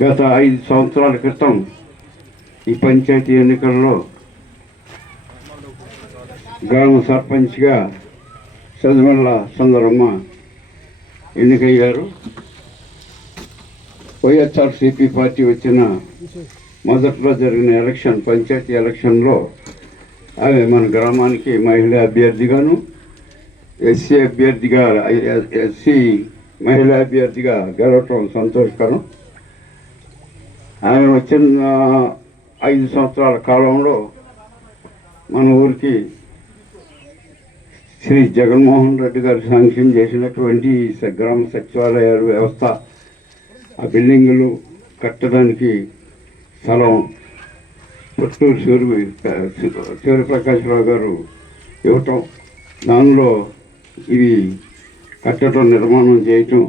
గత 5 సంవత్సరాల క్రితం ఈ పంచాయతీ ఎన్నికల్లో గ్రామ సర్పంచ్గా సదిమల్ల సుందరమ్మ ఎన్నికయ్యారు. వైఎస్ఆర్సీపీ పార్టీ వచ్చిన మొదట్లో జరిగిన పంచాయతీ ఎలక్షన్లో ఆమె మన గ్రామానికి మహిళా అభ్యర్థిగాను, ఎస్సీ మహిళా అభ్యర్థిగా గెలవటం సంతోషకరం. ఆమె వచ్చిన 5 సంవత్సరాల కాలంలో మన ఊరికి శ్రీ జగన్మోహన్ రెడ్డి గారు శాంక్షన్ చేసినటువంటి గ్రామ సచివాలయాల వ్యవస్థ, ఆ బిల్డింగులు కట్టడానికి స్థలం పుత్తూరు సూర్యప్రకాశ్రావు గారు ఇవ్వటం, దానిలో ఇవి కట్టడం, నిర్మాణం చేయటం,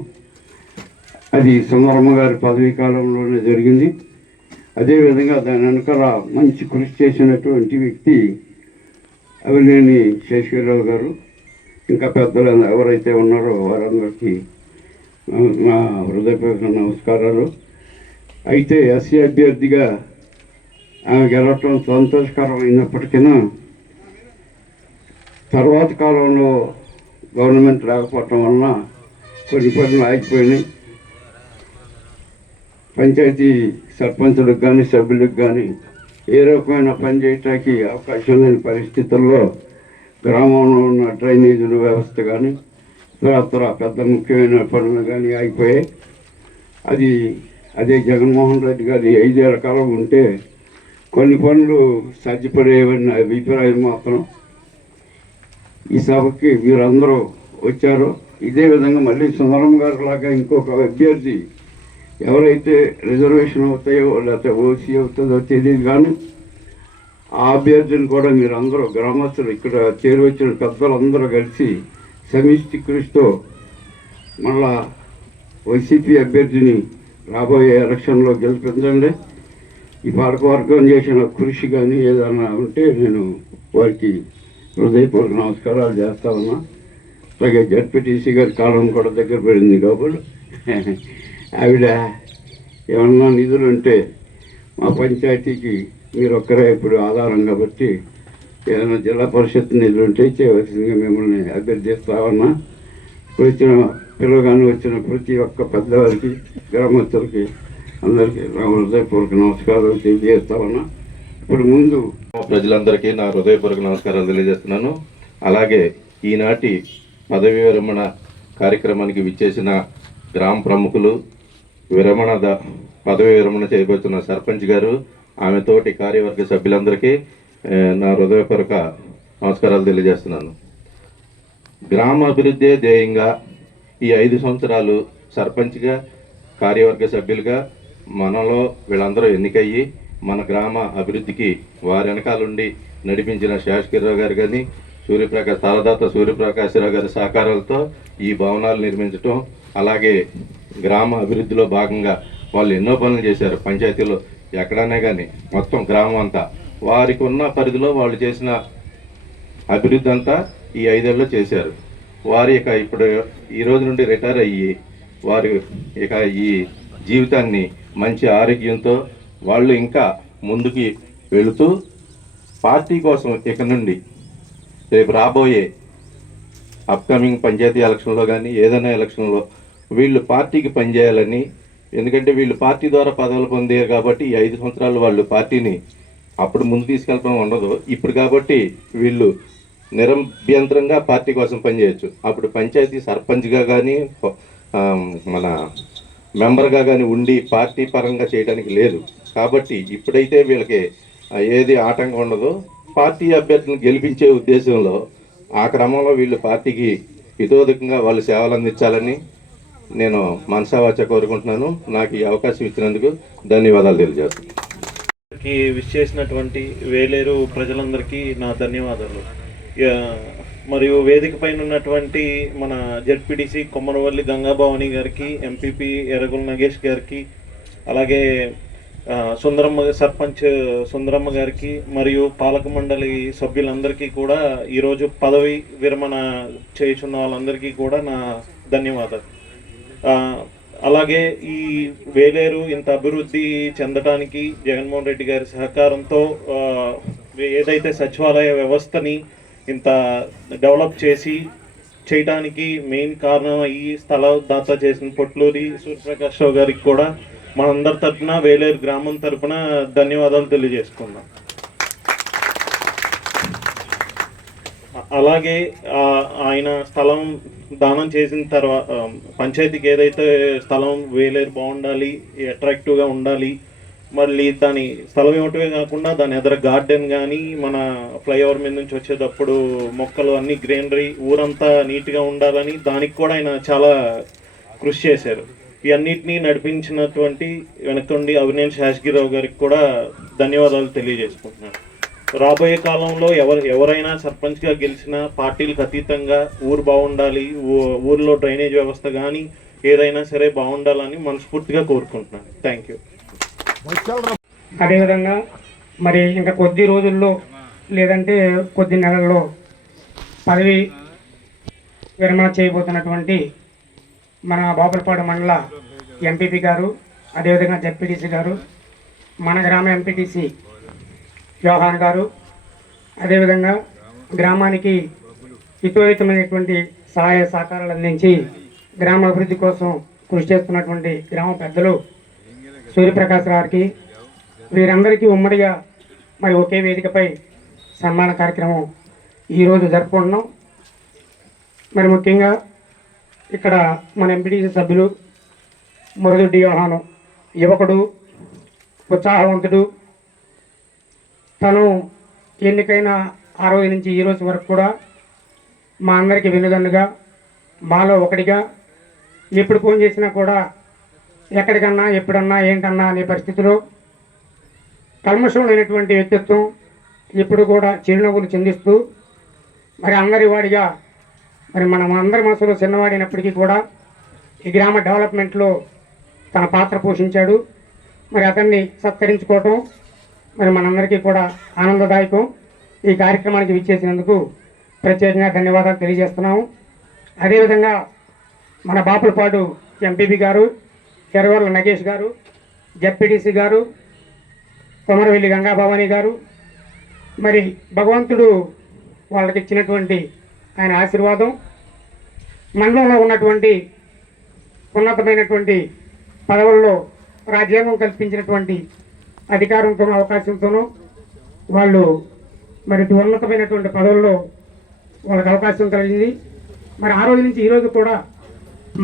అది సుందరమ్మ గారి పదవీ కాలంలోనే జరిగింది. అదేవిధంగా దాని వెనకాల మంచి కృషి చేసినటువంటి వ్యక్తి అవినేని శేషగిరిరావు గారు, ఇంకా పెద్దలు ఎవరైతే ఉన్నారో వారందరికీ నా హృదయపూర్వక నమస్కారాలు. అయితే ఎస్సీ అభ్యర్థిగా ఆమె గెలవటం సంతోషకరమైనప్పటికీ తర్వాత కాలంలో గవర్నమెంట్ లేకపోవటం వలన కొన్ని పనులు ఆగిపోయినాయి. పంచాయతీ సర్పంచులకు కానీ సభ్యులకు కానీ ఏ రకమైన పని చేయటానికి అవకాశం లేని పరిస్థితుల్లో గ్రామంలో ఉన్న డ్రైనేజీల వ్యవస్థ కానీ ఇతర పెద్ద ముఖ్యమైన పనులు కానీ ఆగిపోయాయి. అదే జగన్మోహన్ రెడ్డి గారి 5 ఏళ్ల కాలం ఉంటే కొన్ని పనులు సాధ్యపడేవన్న అభిప్రాయం మాత్రం ఈ సభకి వీరందరూ వచ్చారు. ఇదే విధంగా మళ్ళీ సుందరం గారు లాగా ఇంకొక అభ్యర్థి ఎవరైతే రిజర్వేషన్ అవుతాయో లేకపోతే ఓసీ అవుతుందో తెలియదు, కానీ ఆ అభ్యర్థిని కూడా మీరందరూ గ్రామస్తులు ఇక్కడ చేరువచ్చిన పెద్దలందరూ కలిసి సమిష్టి కృషితో మళ్ళా వైసీపీ అభ్యర్థిని రాబోయే ఎలక్షన్లో గెలిపించండి. ఈ పాలకవర్గం చేసిన కృషి కానీ ఏదైనా ఉంటే నేను వారికి హృదయపూర్వక నమస్కారాలు చేస్తా ఉన్నా. అలాగే జడ్పీటీసీ గారి కాలం కూడా దగ్గర పడింది కాబట్టి ఆవిడ ఏమన్నా నిధులు ఉంటే మా పంచాయతీకి మీరు ఒక్కరే ఇప్పుడు ఆధారం కాబట్టి ఏదైనా జిల్లా పరిషత్ నిధులు ఉంటే చేయవలసిందిగా మిమ్మల్ని అభ్యర్థిస్తామన్నా. వచ్చిన పిల్లగానే వచ్చిన ప్రతి ఒక్క పెద్దవారికి, గ్రామస్తులకి అందరికీ హృదయపూర్వక నమస్కారాలు తెలియజేస్తామన్నా. ఇప్పుడు ముందు ప్రజలందరికీ నా హృదయపూర్వక నమస్కారాలు తెలియజేస్తున్నాను. అలాగే ఈనాటి పదవీ విరమణ కార్యక్రమానికి విచ్చేసిన గ్రామ ప్రముఖులు, పదవీ విరమణ చేయబోతున్న సర్పంచ్ గారు, ఆమెతోటి కార్యవర్గ సభ్యులందరికీ నా హృదయపూర్వక నమస్కారాలు తెలియజేస్తున్నాను. గ్రామ అభివృద్ధి ధ్యేయంగా ఈ 5 సంవత్సరాలు సర్పంచ్గా, కార్యవర్గ సభ్యులుగా మనలో వీళ్ళందరూ ఎన్నికయ్యి మన గ్రామ అభివృద్ధికి వారి వెనకాలండి నడిపించిన శేషగిరిరావు గారు కానీ, తాళదాత సూర్యప్రకాశ్రావు గారి సహకారాలతో ఈ భవనాలు నిర్మించటం, అలాగే గ్రామ అభివృద్ధిలో భాగంగా వాళ్ళు ఎన్నో పనులు చేశారు. పంచాయతీలో ఎక్కడైనా కానీ మొత్తం గ్రామం అంతా వారికి ఉన్న పరిధిలో వాళ్ళు చేసిన అభివృద్ధి అంతా ఈ 5 ఏళ్ళలో చేశారు. వారి ఇప్పుడు ఈ రోజు నుండి రిటైర్ అయ్యి వారు ఈ జీవితాన్ని మంచి ఆరోగ్యంతో వాళ్ళు ఇంకా ముందుకి వెళుతూ పార్టీ కోసం ఇక నుండి రేపు రాబోయే అప్కమింగ్ పంచాయతీ ఎలక్షన్లో కానీ ఏదైనా ఎలక్షన్లో వీళ్ళు పార్టీకి పనిచేయాలని, ఎందుకంటే వీళ్ళు పార్టీ ద్వారా పదవులు పొందారు కాబట్టి ఈ 5 సంవత్సరాలు వాళ్ళు పార్టీని అప్పుడు ముందు తీసుకెళ్ళడం ఉండదు. ఇప్పుడు కాబట్టి వీళ్ళు నిరభ్యంతరంగా పార్టీ కోసం పనిచేయచ్చు. అప్పుడు పంచాయతీ సర్పంచ్గా కానీ మన మెంబర్గా కానీ ఉండి పార్టీ పరంగా చేయడానికి లేదు. కాబట్టి ఇప్పుడైతే వీళ్ళకి ఏది ఆటంకం ఉండదో పార్టీ అభ్యర్థులను గెలిపించే ఉద్దేశంలో ఆ క్రమంలో వీళ్ళు పార్టీకి హితోదకంగా వాళ్ళు సేవలు అందించాలని నేను మనసావాచ కోరుకుంటున్నాను. నాకు ఈ అవకాశం ఇచ్చినందుకు ధన్యవాదాలు తెలియజేస్తున్నాను. విష్ చేసినటువంటి వేలేరు ప్రజలందరికీ నా ధన్యవాదాలు. మరియు వేదిక పైన ఉన్నటువంటి మన జడ్పీటీసీ కొమ్మరవల్లి గంగాభవాని గారికి, ఎంపీపీ ఎర్రగొల్ల నగేష్ గారికి, అలాగే సర్పంచ్ సుందరమ్మ గారికి మరియు పాలక మండలి సభ్యులందరికీ కూడా ఈరోజు పదవి విరమణ చేయుచున్న వాళ్ళందరికీ కూడా నా ధన్యవాదాలు. అలాగే ఈ వేలేరు ఇంత అభివృద్ధి చెందడానికి జగన్మోహన్ రెడ్డి గారి సహకారంతో ఏదైతే సచివాలయ వ్యవస్థని ఇంత డెవలప్ చేయడానికి మెయిన్ కారణం ఈ స్థల దాత చేసిన పొట్లూరి సూర్యప్రకాష్ రావు గారికి కూడా మనందరి తరఫున వేలేరు గ్రామం తరఫున ధన్యవాదాలు తెలియజేసుకుందాం. అలాగే ఆయన స్థలం దానం చేసిన తర్వాత పంచాయతీకి ఏదైతే స్థలం వేలేరు బాగుండాలి, అట్రాక్టివ్గా ఉండాలి, మళ్ళీ దాని స్థలం ఇవ్వటమే కాకుండా దాని ఎదుర గార్డెన్ కానీ మన ఫ్లైఓవర్ మీద నుంచి వచ్చేటప్పుడు మొక్కలు అన్నీ గ్రీనరీ ఊరంతా నీట్గా ఉండాలని దానికి కూడా ఆయన చాలా కృషి చేశారు. ఇవన్నిటినీ నడిపించినటువంటి వెనకండి అవినేని శాసగిరావు గారికి కూడా ధన్యవాదాలు తెలియజేసుకుంటున్నాను. రాబోయే కాలంలో ఎవరైనా సర్పంచ్గా గెలిచిన పార్టీలకు అతీతంగా ఊరు బాగుండాలి, ఊరిలో డ్రైనేజ్ వ్యవస్థ కానీ ఏదైనా సరే బాగుండాలని మనస్ఫూర్తిగా కోరుకుంటున్నాను. Thank you. అదేవిధంగా మరి ఇంకా కొద్ది రోజుల్లో లేదంటే కొద్ది నెలల్లో పదవి విరమణ చేయబోతున్నటువంటి మన బాపులపాడు మండల ఎంపీపీ గారు, అదేవిధంగా జెడ్పీటీసీ గారు, మన గ్రామ ఎంపీటీసీ యోహాన్ గారు, అదేవిధంగా గ్రామానికి హితోహితమైనటువంటి సహాయ సహకారాలు అందించి గ్రామ అభివృద్ధి కోసం కృషి చేస్తున్నటువంటి గ్రామ పెద్దలు సూర్యప్రకాష్ గారికి, వీరందరికీ ఉమ్మడిగా మరి ఒకే వేదికపై సన్మాన కార్యక్రమం ఈరోజు జరుపుకుంటున్నాం. మరి ముఖ్యంగా ఇక్కడ మన ఎంపీటీసీ సభ్యులు మురదొడ్డి యోహాను యువకుడు, ఉత్సాహవంతుడు. తను ఎన్నికైన ఆ రోజు నుంచి ఈ రోజు వరకు కూడా మా అందరికీ వెన్నుదన్నుగా, మాలో ఒకటిగా, ఎప్పుడు ఫోన్ చేసినా కూడా ఎక్కడికన్నా ఎప్పుడన్నా ఏంటన్నా అనే పరిస్థితిలో కల్మషం లేనటువంటి వ్యక్తిత్వం, ఇప్పుడు కూడా చిరునవ్వులు చిందిస్తూ మరి అందరి వాడిగా మరి మనం అందరి మనసులో చిన్నవాడినప్పటికీ కూడా ఈ గ్రామ డెవలప్మెంట్లో తన పాత్ర పోషించాడు. మరి అతన్ని సత్కరించుకోవటం మరి మనందరికీ కూడా ఆనందదాయకం. ఈ కార్యక్రమానికి విచ్చేసినందుకు ప్రత్యేకంగా ధన్యవాదాలు తెలియజేస్తున్నాము. అదేవిధంగా మన బాపులపాడు ఎంపీపీ గారు, ఎర్రవర్ల నగేష్ గారు, జెడ్పీటీసీ గారు, కొమరవెల్లి గంగాభవాని గారు, మరి భగవంతుడు వాళ్ళకి ఇచ్చినటువంటి ఆయన ఆశీర్వాదం, మండలంలో ఉన్నటువంటి ఉన్నతమైనటువంటి పదవుల్లో రాజ్యాంగం కల్పించినటువంటి అధికారంతోనూ అవకాశంతోనూ వాళ్ళు మరి ఉన్నతమైనటువంటి పదవుల్లో వాళ్ళకి అవకాశం కలిగింది. మరి ఆ రోజు నుంచి ఈరోజు కూడా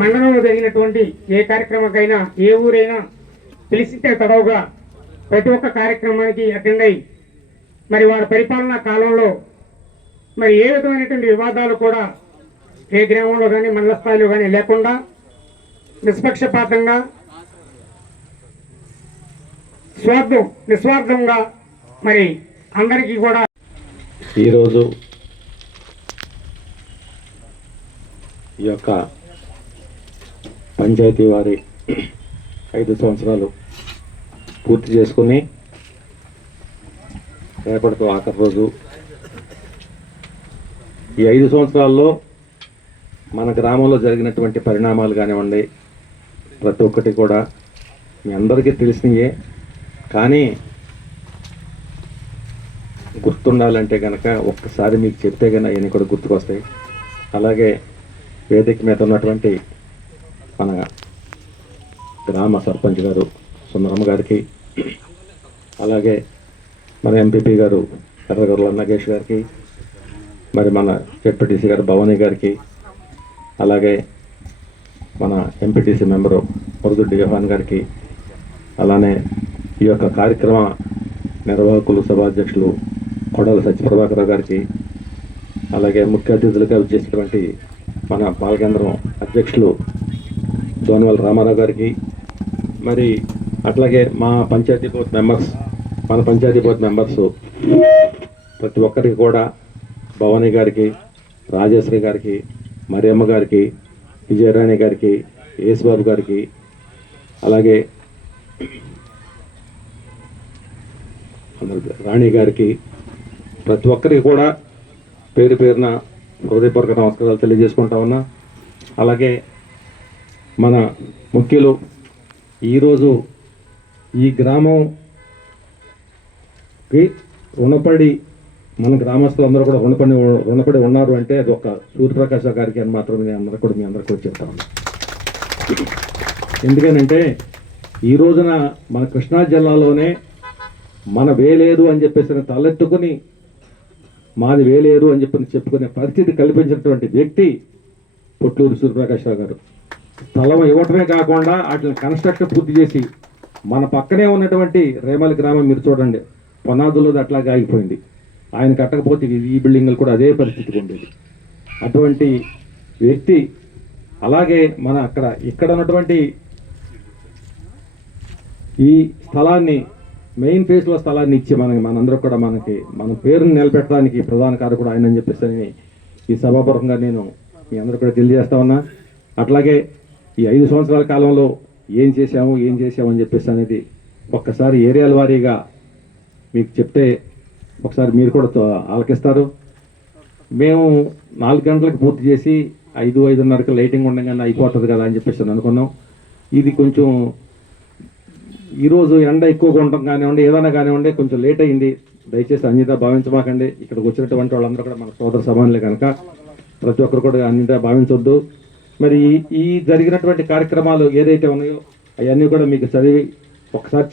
మండలంలో జరిగినటువంటి ఏ కార్యక్రమానికైనా, ఏ ఊరైనా పిలిస్తే తడవుగా ప్రతి ఒక్క కార్యక్రమానికి అటెండ్ అయ్యి మరి వారి పరిపాలనా కాలంలో మరి ఏ విధమైనటువంటి వివాదాలు కూడా ఏ గ్రామంలో కానీ మండల స్థాయిలో కానీ లేకుండా నిష్పక్షపాతంగా నిస్వార్థంగా మరి అందరికీ కూడా ఈరోజు ఈ యొక్క పంచాయతీ వారి 5 సంవత్సరాలు పూర్తి చేసుకుని రేపటితో ఆఖరి రోజు. ఈ 5 సంవత్సరాల్లో మన గ్రామంలో జరిగినటువంటి పరిణామాలు కానివ్వండి, ప్రతి ఒక్కటి కూడా మీ అందరికీ తెలిసినయే. కానీ గుర్తుండాలంటే కనుక ఒక్కసారి మీకు చెప్తే కనుక అవన్నీ కూడా గుర్తుకొస్తాయి. అలాగే వేదిక మీద ఉన్నటువంటి మన గ్రామ సర్పంచ్ గారు సుందరమ్మ గారికి, అలాగే మన ఎంపీపీ గారు ఎర్రగొర్ల నగేష్ గారికి, మరి మన జెడ్పీటీసీ గారు భవానీ గారికి, అలాగే మన ఎంపీటీసీ మెంబరు మురదొడ్డి యోహాన్ గారికి, అలానే ఈ యొక్క కార్యక్రమ నిర్వాహకులు సభాధ్యక్షులు కొడాల సత్యప్రభాకర్ గారికి, అలాగే ముఖ్య అతిథులుగా వచ్చేసినటువంటి మన బాలకేంద్రం అధ్యక్షులు దోనవల్ రామారావు గారికి, మరి అట్లాగే మా పంచాయతీ బోర్డు మెంబర్స్, మన పంచాయతీ బోర్డు మెంబర్స్ ప్రతి ఒక్కరికి కూడా, భవానీ గారికి, రాజేశ్వరి గారికి, మరియమ్మ గారికి, విజయరాణి గారికి, యేసుబాబు గారికి, అలాగే రాణి గారికి, ప్రతి ఒక్కరికి కూడా పేరు పేరున హృదయపూర్వక నమస్కారాలు తెలియజేసుకుంటా ఉన్నా. అలాగే మన ముఖ్యులు ఈరోజు ఈ గ్రామంకి రుణపడి మన గ్రామస్తులందరూ కూడా రుణపడి ఉన్నారు అంటే అది ఒక సూర్యప్రకాశ్ గారికి అని మాత్రం నేను అందరూ కూడా మీ అందరికీ వచ్చి చెప్తాను. ఎందుకనంటే ఈ రోజున మన కృష్ణా జిల్లాలోనే మన వేలేదు అని చెప్పేసి తలెత్తుకుని మాది వేలేరు అని చెప్పుకునే పరిస్థితి కల్పించినటువంటి వ్యక్తి పొట్లూరు సూర్యప్రకాశ్రావు గారు. స్థలం ఇవ్వటమే కాకుండా వాటిని కన్స్ట్రక్షన్ పూర్తి చేసి మన పక్కనే ఉన్నటువంటి రేమల గ్రామం మీరు చూడండి, పునాదుల్లో అట్లాగే ఆగిపోయింది. ఆయన కట్టకపోతే ఈ బిల్డింగ్లు కూడా అదే పరిస్థితికి ఉండేది. అటువంటి వ్యక్తి. అలాగే మన ఇక్కడ ఉన్నటువంటి ఈ స్థలాన్ని మెయిన్ ఫేజ్లో స్థలాన్ని ఇచ్చి మనందరూ కూడా మన పేరుని నిలబెట్టడానికి ప్రధాన కారకుడు ఆయన అని చెప్పేసి ఈ సభాపూర్వకంగా నేను మీ అందరూ కూడా తెలియజేస్తా ఉన్నా. అట్లాగే ఈ 5 సంవత్సరాల కాలంలో ఏం చేశాము అని చెప్పేసి అనేది ఒక్కసారి ఏరియాల వారీగా మీకు చెప్తే ఒకసారి మీరు కూడా ఆలకిస్తారు. మేము 4 గంటలకు పూర్తి చేసి 5:30కి లైటింగ్ ఉండగానే అయిపోతుంది కదా అని చెప్పేసి అనుకున్నాం. ఇది కొంచెం ఈరోజు ఎండ ఎక్కువగా ఉండటం కానివ్వండి, ఏదైనా కానివ్వండి, కొంచెం లేట్ అయింది. దయచేసి అన్యత భావించమాకండి. ఇక్కడికి వచ్చినటువంటి వాళ్ళందరూ కూడా మన సోదర సమానులే కనుక ప్రతి ఒక్కరు కూడా అన్యత భావించొద్దు. మరి ఈ జరిగినటువంటి కార్యక్రమాలు ఏదైతే ఉన్నాయో అవన్నీ కూడా మీకు చదివి ఒకసారి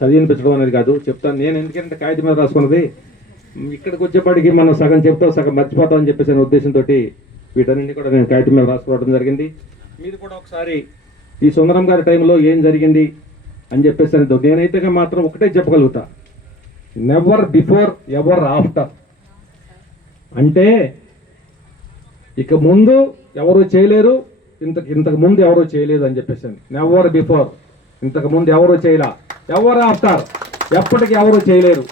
చదివినిపించడం అనేది కాదు, చెప్తాను నేను. ఎందుకంటే కాగితం మీద రాసుకున్నది ఇక్కడికి వచ్చేప్పటికి మనం సగం చెప్తాం, సగం మర్చిపోతాం అని చెప్పేసి అనే ఉద్దేశంతో వీటన్నింటినీ కూడా నేను కాగితం మీద రాసుకోవడం జరిగింది. మీరు కూడా ఒకసారి ఈ సుందరం గారి టైంలో ఏం జరిగింది అని చెప్పేసి అనేది నేనైతే మాత్రం ఒకటే చెప్పగలుగుతా, నెవర్ బిఫోర్ ఎవర్ ఆఫ్టర్. అంటే ఇక ముందు ఎవరు చేయలేరు, ఇంతకు ముందు ఎవరు చేయలేదు అని చెప్పేసి. నెవర్ బిఫోర్, ఇంతకు ముందు ఎవరు చేయలా, ఎవరు ఆఫ్టర్, ఎప్పటికీ ఎవరు చేయలేరు.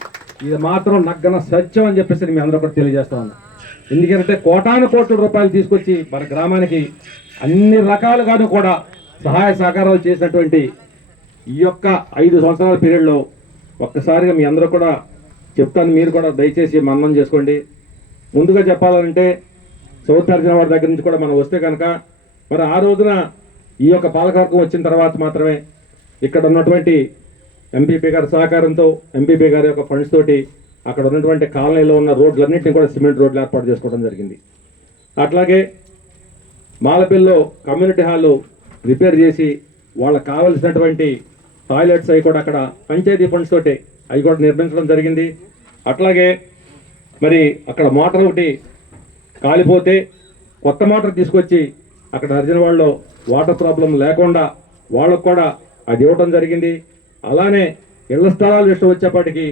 ఇది మాత్రం నగ్గన సత్యం అని చెప్పేసి మీ అందరూ కూడా తెలియజేస్తా ఉన్నా. ఎందుకంటే కోటాను కోట్ల రూపాయలు తీసుకొచ్చి మన గ్రామానికి అన్ని రకాలుగాను కూడా సహాయ సహకారాలు చేసినటువంటి ఈ యొక్క 5 సంవత్సరాల పీరియడ్లో ఒక్కసారిగా మీ అందరూ కూడా చెప్తాను, మీరు కూడా దయచేసి మననం చేసుకోండి. ముందుగా చెప్పాలంటే సౌత్ అర్జునవాడ దగ్గర నుంచి కూడా మనం వస్తే కనుక మరి ఆ రోజున ఈ యొక్క పాలకవర్గం వచ్చిన తర్వాత మాత్రమే ఇక్కడ ఉన్నటువంటి ఎంపీపీ గారి సహకారంతో, ఎంపీపీ గారి యొక్క ఫండ్స్ తోటి అక్కడ ఉన్నటువంటి కాలనీలో ఉన్న రోడ్లన్నింటినీ కూడా సిమెంట్ రోడ్లు ఏర్పాటు చేసుకోవడం జరిగింది. అట్లాగే మాలపల్లిలో కమ్యూనిటీ హాల్ రిపేర్ చేసి వాళ్ళకి కావలసినటువంటి టాయిలెట్స్ అవి కూడా అక్కడ పంచాయతీ ఫండ్స్ తోటి అవి కూడా నిర్మించడం జరిగింది. అట్లాగే మరి అక్కడ మోటార్ ఒకటి కాలిపోతే కొత్త మోటార్ తీసుకొచ్చి అక్కడ అర్జునవాడలో వాటర్ ప్రాబ్లం లేకుండా వాళ్ళకు కూడా అది ఇవ్వడం జరిగింది. అలానే ఇళ్ల స్థలాల విషయం వచ్చేప్పటికి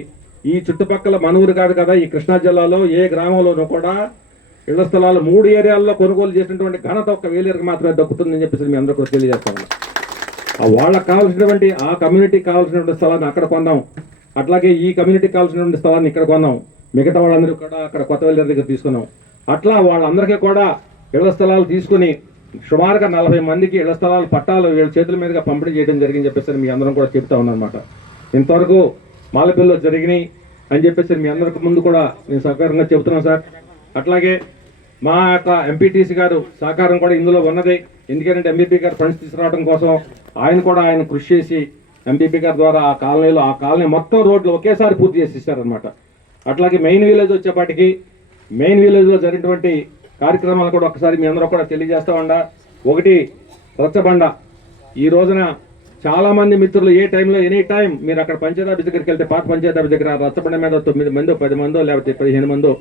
ఈ చుట్టుపక్కల మనూరు కాదు కదా, ఈ కృష్ణా జిల్లాలో ఏ గ్రామంలోనూ కూడా ఇళ్ల స్థలాలు 3 ఏరియాల్లో కొనుగోలు చేసినటువంటి ఘనత ఒక వేలేరుకి మాత్రమే దక్కుతుందని చెప్పేసి మీ అందరూ కూడా తెలియజేస్తాను. వాళ్ళకి కావాల్సినటువంటి ఆ కమ్యూనిటీకి కావాల్సినటువంటి స్థలాన్ని అక్కడ కొన్నాం, అట్లాగే ఈ కమ్యూనిటీకి కావాల్సినటువంటి స్థలాన్ని ఇక్కడ కొన్నాం, మిగతా వాళ్ళందరూ కూడా అక్కడ కొత్త వేలేరు దగ్గర తీసుకున్నాం. అట్లా వాళ్ళందరికీ కూడా ఇళ్ల స్థలాలు తీసుకుని సుమారుగా 40 మందికి ఇళ్ల స్థలాలు పట్టాలు వీళ్ళ చేతుల మీదుగా పంపిణీ చేయడం జరిగిందని చెప్పేసి మీ అందరం కూడా చెప్తా ఉన్నానమాట. ఇంతవరకు మాలపల్లిలో జరిగినాయి అని చెప్పేసి మీ అందరికి ముందు కూడా నేను సహకారంగా చెబుతున్నాను సార్. అట్లాగే మా యొక్క ఎంపీటీసీ గారు సహకారం కూడా ఇందులో ఉన్నది. ఎందుకంటే ఎంపీపీ గారు ఫండ్స్ తీసుకురావడం కోసం ఆయన కృషి చేసి ఎంపీపీ గారి ద్వారా ఆ కాలనీ మొత్తం రోడ్లు ఒకేసారి పూర్తి చేసి ఇస్తారనమాట. అట్లాగే మెయిన్ విలేజ్ వచ్చేపాటికి మెయిన్ విలేజ్లో జరిగినటువంటి కార్యక్రమాలు కూడా ఒకసారి మీ అందరూ కూడా తెలియజేస్తా ఉండా. ఒకటి రచ్చబండ. ఈ రోజున చాలామంది మిత్రులు ఏ టైంలో ఎనీ టైం మీరు అక్కడ పంచాయతీ ఆఫీస్ దగ్గరికి వెళ్తే పాత పంచాయతీ ఆఫీస్ దగ్గర రచ్చబండ మీద 9 మందో 10 మందో లేకపోతే 15 మందో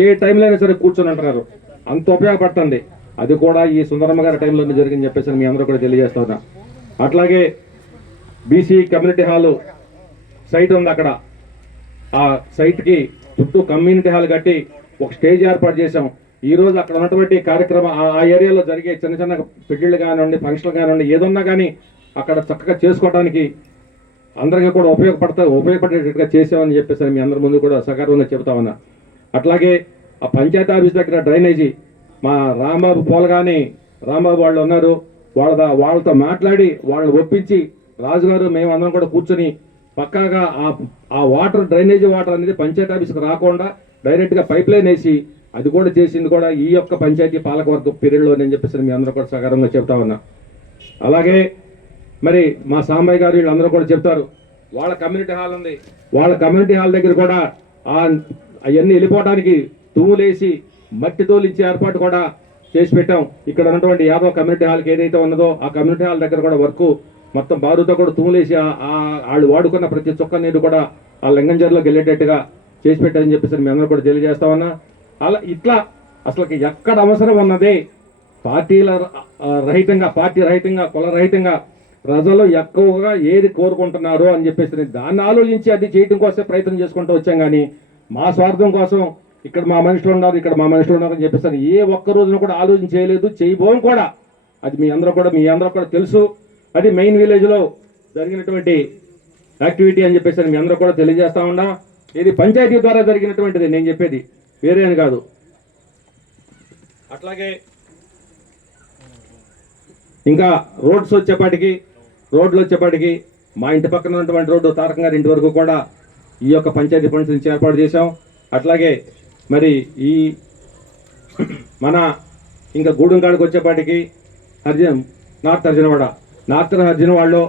ఏ టైంలో అయినా సరే కూర్చొని అంటున్నారు. అంత ఉపయోగపడుతుంది. అది కూడా ఈ సుందరమ్మ గారి టైంలోనే జరిగిందని చెప్పేసి మీ అందరూ కూడా తెలియజేస్తా ఉన్నా. అట్లాగే బీసీ కమ్యూనిటీ హాల్ సైట్ ఉంది. అక్కడ ఆ సైట్కి చుట్టూ కమ్యూనిటీ హాల్ కట్టి ఒక స్టేజ్ ఏర్పాటు చేశాం. ఈ రోజు అక్కడ ఉన్నటువంటి కార్యక్రమం ఆ ఏరియాలో జరిగే చిన్న చిన్న పెళ్లిళ్ళు కానివ్వండి, ఫంక్షన్లు కానివ్వండి, ఏదన్నా కానీ అక్కడ చక్కగా చేసుకోవడానికి అందరికీ కూడా ఉపయోగపడేటట్టుగా చేసామని చెప్పేసి మీ అందరి ముందు కూడా సకారంగా చెబుతామన్నా. అట్లాగే ఆ పంచాయతీ ఆఫీస్ దగ్గర డ్రైనేజీ మా రాంబాబు పోలగాని రాంబాబు వాళ్ళు ఉన్నారు, వాళ్ళతో మాట్లాడి వాళ్ళని ఒప్పించి రాజుగారు మేమందరం కూడా కూర్చొని పక్కాగా ఆ వాటర్ డ్రైనేజీ వాటర్ అనేది పంచాయతీ ఆఫీస్కి రాకుండా డైరెక్ట్గా పైప్ లైన్ వేసి అది కూడా చేసింది కూడా ఈ యొక్క పంచాయతీ పాలకవర్గ పీరియడ్లో అని చెప్పేసి మీ అందరూ కూడా సకారంగా చెప్తా ఉన్నా. అలాగే మరి మా సాంబయ్య గారు వీళ్ళందరూ కూడా చెప్తారు, వాళ్ళ కమ్యూనిటీ హాల్ ఉంది, వాళ్ళ కమ్యూనిటీ హాల్ దగ్గర కూడా అవన్నీ వెళ్ళిపోవడానికి తుమ్ములేసి మట్టి తోలించే ఏర్పాటు కూడా చేసి పెట్టాం. ఇక్కడ ఉన్నటువంటి యాదవ్ కమ్యూనిటీ హాల్కి ఏదైతే ఉన్నదో ఆ కమ్యూనిటీ హాల్ దగ్గర కూడా వర్క్ మొత్తం బారుతో కూడా తుమ్ములేసి వాళ్ళు వాడుకున్న ప్రతి చుక్క నీరు కూడా ఆ లింగంజర్లోకి వెళ్ళేటట్టుగా చేసి పెట్టారని చెప్పేసి మీ అందరూ కూడా తెలియజేస్తా ఉన్నా. అలా ఇట్లా అసలుకి ఎక్కడ అవసరం ఉన్నదే పార్టీ రహితంగా కుల రహితంగా ప్రజలు ఎక్కువగా ఏది కోరుకుంటున్నారో అని చెప్పేసి దాన్ని ఆలోచించి అది చేయడం కోసం ప్రయత్నం చేసుకుంటూ వచ్చాం. కానీ మా స్వార్థం కోసం ఇక్కడ మా మనుషులు ఉన్నారు, ఇక్కడ మా మనుషులు ఉన్నారు అని చెప్పేసి ఏ ఒక్క రోజున కూడా ఆలోచన చేయలేదు, చేయబోం కూడా. అది మీ అందరూ కూడా తెలుసు. అది మెయిన్ విలేజ్లో జరిగినటువంటి యాక్టివిటీ అని చెప్పేసి మీ అందరూ కూడా తెలియజేస్తా ఉన్నా. ఇది పంచాయతీ ద్వారా జరిగినటువంటిది, నేను చెప్పేది వేరే అని కాదు. అట్లాగే ఇంకా రోడ్లు వచ్చేపాటికి మా ఇంటి పక్కన ఉన్నటువంటి రోడ్డు తారకం గారి ఇంటి వరకు కూడా ఈ యొక్క పంచాయతీ ఫండ్స్ నుంచి ఏర్పాటు చేశాం. అట్లాగే మరి ఈ మన ఇంకా గూడెంకాడికి వచ్చేపాటికి నార్త్ అర్జునవాడలో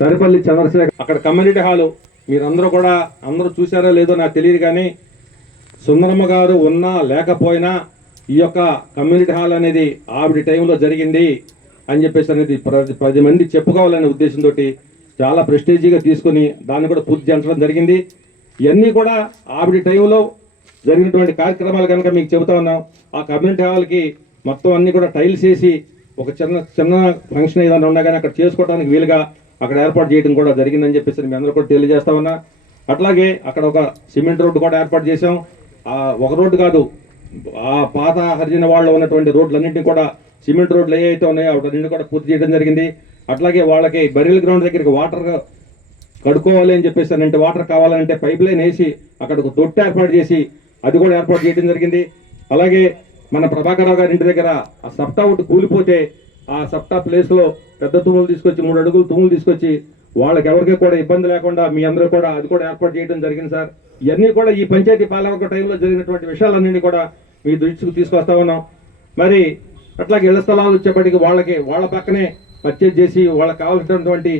సరిపల్లి చంద్రశేఖర్ అక్కడ కమ్యూనిటీ హాలు మీరందరూ కూడా అందరూ చూసారో లేదో నాకు తెలియదు, కానీ సుందరమ్మ గారు ఉన్నా లేకపోయినా ఈ యొక్క కమ్యూనిటీ హాల్ అనేది ఆవిడ టైంలో జరిగింది అని చెప్పేసి అనేది 10 మంది చెప్పుకోవాలనే ఉద్దేశంతో చాలా ప్రెస్టేజీగా తీసుకుని దాన్ని కూడా పూర్తి చేయించడం జరిగింది. ఇవన్నీ కూడా ఆవిడ టైంలో జరిగినటువంటి కార్యక్రమాలు కనుక మీకు చెబుతా ఉన్నాం. ఆ కమ్యూనిటీ హాల్కి మొత్తం అన్ని కూడా టైల్స్ వేసి ఒక చిన్న ఫంక్షన్ ఏదైనా ఉన్నా కానీ అక్కడ చేసుకోవడానికి వీలుగా అక్కడ ఏర్పాటు చేయడం కూడా జరిగిందని చెప్పేసి మీ అందరూ కూడా తెలియజేస్తా ఉన్నా. అట్లాగే అక్కడ ఒక సిమెంట్ రోడ్డు కూడా ఏర్పాటు చేసాం. ఒక రోడ్డు కాదు, ఆ పాత హరిజన వాళ్ళు ఉన్నటువంటి రోడ్లన్నింటినీ కూడా సిమెంట్ రోడ్లు ఏవైతే ఉన్నాయో వాటన్నింటినీ కూడా పూర్తి చేయడం జరిగింది. అట్లాగే వాళ్ళకి బరియల్ గ్రౌండ్ దగ్గరికి వాటర్ కడుక్కోవాలి అని చెప్పేసి అంటే వాటర్ కావాలంటే పైప్ లైన్ వేసి అక్కడ ఒక తొట్టి ఏర్పాటు చేసి అది కూడా ఏర్పాటు చేయడం జరిగింది. అలాగే మన ప్రభాకరరావు గారి ఇంటి దగ్గర ఆ సప్తా ఒకటి కూలిపోతే ఆ సప్తా ప్లేస్లో పెద్ద తుమ్ములు తీసుకొచ్చి 3 అడుగులు తుమ్ములు తీసుకొచ్చి వాళ్ళకి ఎవరికి కూడా ఇబ్బంది లేకుండా మీ అందరూ కూడా అది కూడా ఏర్పాటు చేయడం జరిగింది సార్. ఇవన్నీ కూడా ఈ పంచాయతీ పాలక టైంలో జరిగినటువంటి విషయాలన్నింటినీ కూడా మీ దృష్టికి తీసుకొస్తా ఉన్నాం. మరి అట్లాగే ఇళ్ల స్థలాలు వచ్చేప్పటికి వాళ్ళ పక్కనే పర్చేజ్ చేసి వాళ్ళకి కావాల్సినటువంటి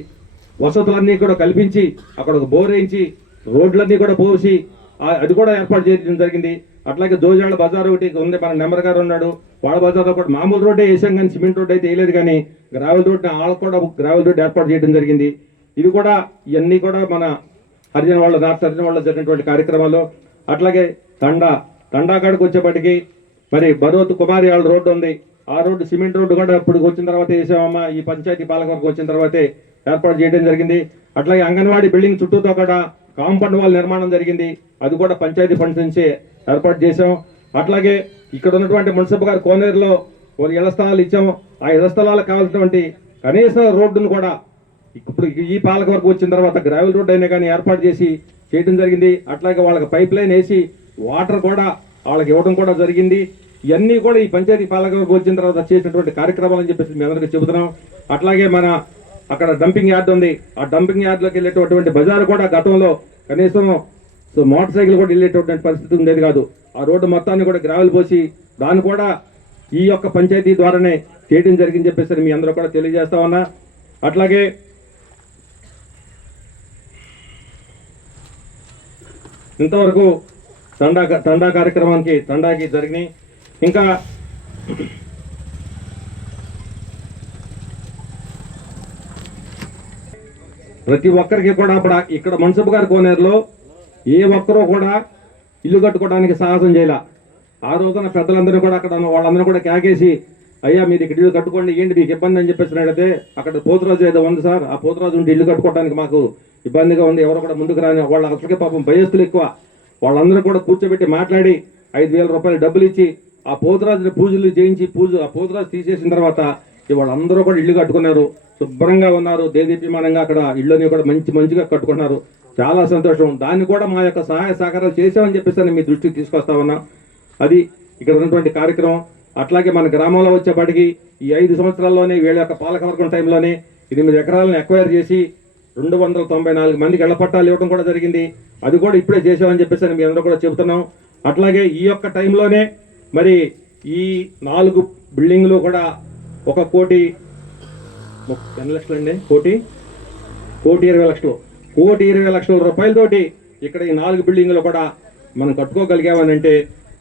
వసతులన్నీ కూడా కల్పించి అక్కడ ఒక బోర్ వేయించి రోడ్లన్నీ కూడా పోసి అది కూడా ఏర్పాటు చేయడం జరిగింది. అట్లాగే దోజాళ్ళ బజార్ ఒకటి ఉంది, మన నెంబర్ గారు ఉన్నాడు, వాళ్ళ బజార్లో కూడా మామూలు రోడ్డే వేసాం కానీ సిమెంట్ రోడ్ అయితే వేయలేదు, కానీ గ్రావెల్ రోడ్ని వాళ్ళకు కూడా గ్రావెల్ రోడ్ ఏర్పాటు చేయడం జరిగింది. ఇది కూడా ఇవన్నీ కూడా మన నార్త్ హరిజన వాళ్ళ జరిగినటువంటి కార్యక్రమాలు. అట్లాగే తండాకాడికి వచ్చేప్పటికి మరి బరోత్ కుమారి వాళ్ళ రోడ్డు ఉంది, ఆ రోడ్డు సిమెంట్ రోడ్డు కూడా ఇప్పుడు వచ్చిన తర్వాత వేసామమ్మా, ఈ పంచాయతీ పాలకవర్గం వచ్చిన తర్వాతే ఏర్పాటు చేయడం జరిగింది. అట్లాగే అంగన్వాడీ బిల్డింగ్ చుట్టూతో కూడా కాంపౌండ్ వాల్ నిర్మాణం జరిగింది, అది కూడా పంచాయతీ ఫండ్స్ నుంచి ఏర్పాటు చేసాం. అట్లాగే ఇక్కడ ఉన్నటువంటి మున్సిపల్ గారి కోనేరులో ఇళ్ల స్థలాలు ఇచ్చాము. ఆ ఇళ్ల స్థలాలకు కావాల్సినటువంటి కనీస రోడ్డును కూడా ఇప్పుడు ఈ పాలకవర్గం వచ్చిన తర్వాత గ్రావెల్ రోడ్ అయినా కానీ ఏర్పాటు చేసి చేయడం జరిగింది. అట్లాగే వాళ్ళకి పైప్ లైన్ వేసి వాటర్ కూడా వాళ్ళకి ఇవ్వడం కూడా జరిగింది. ఇవన్నీ కూడా ఈ పంచాయతీ పాలకవర్గం వచ్చిన తర్వాత చేసినటువంటి కార్యక్రమాలు అని చెప్పేసి మీ అందరికీ చెబుతున్నాం. అట్లాగే మన అక్కడ డంపింగ్ యార్డ్ ఉంది, ఆ డంపింగ్ యార్డ్లోకి వెళ్ళేటటువంటి బజారు కూడా గతంలో కనీసం మోటార్ సైకిల్ కూడా వెళ్ళేటటువంటి పరిస్థితి ఉండేది కాదు. ఆ రోడ్డు మొత్తాన్ని కూడా గ్రావెల్ పోసి దాన్ని కూడా ఈ యొక్క పంచాయతీ ద్వారానే చేయడం జరిగిందని చెప్పేసి మీ అందరూ కూడా తెలియజేస్తా ఉన్నా. అట్లాగే ఇంతవరకు తండా తండాకి జరిగినాయి. ఇంకా ప్రతి ఒక్కరికి కూడా అప్పుడు ఇక్కడ మున్సిపల్ గారి కోనేరులో ఏ ఒక్కరూ కూడా ఇల్లు కట్టుకోవడానికి సాహసం చేయాల. ఆ రోజున పెద్దలందరూ కూడా అక్కడ వాళ్ళందరూ కూడా కేకేసి, అయ్యా మీరు ఇక్కడ ఇల్లు కట్టుకోండి, ఏంటి మీకు ఇబ్బంది అని చెప్పేసినట్టయితే అక్కడ పోతురాజు ఏదో ఉంది సార్, ఆ పోతురాజు ఉంటే ఇల్లు కట్టుకోవడానికి మాకు ఇబ్బందిగా ఉంది, ఎవరు కూడా ముందుకు రాని వాళ్ళ అసలుకే పాపం భయస్తులు ఎక్కువ. వాళ్ళందరూ కూడా కూర్చోబెట్టి మాట్లాడి 5,000 రూపాయలు డబ్బులు ఇచ్చి ఆ పోతురాజుని పూజలు చేయించి ఆ పోతురాజు తీసేసిన తర్వాత వాళ్ళందరూ కూడా ఇల్లు కట్టుకున్నారు, శుభ్రంగా ఉన్నారు, దేదీప్యమానంగా అక్కడ ఇళ్ళని కూడా మంచిగా కట్టుకున్నారు. చాలా సంతోషం. దాన్ని కూడా మా యొక్క సహాయ సహకారాలు చేసామని చెప్పేసి మీ దృష్టికి తీసుకొస్తా ఉన్నాం. అది ఇక్కడ ఉన్నటువంటి కార్యక్రమం. అట్లాగే మన గ్రామంలో వచ్చేపాటికి ఈ 5 సంవత్సరాల్లోనే వీళ్ళ యొక్క పాలకవర్గం టైంలోనే 8 ఎకరాలను ఎక్వైర్ చేసి 294 మందికి ఇళ్ల పట్టాలు ఇవ్వడం కూడా జరిగింది. అది కూడా ఇప్పుడే చేసామని చెప్పేసి మీ అందరూ కూడా చెబుతున్నాం. అట్లాగే ఈ యొక్క టైంలోనే మరి ఈ 4 బిల్డింగ్లు కూడా ఎన్ని లక్షలు అండి? కోటి 20 లక్షల రూపాయలతోటి ఇక్కడ ఈ 4 బిల్డింగ్లు కూడా మనం కట్టుకోగలిగామని అంటే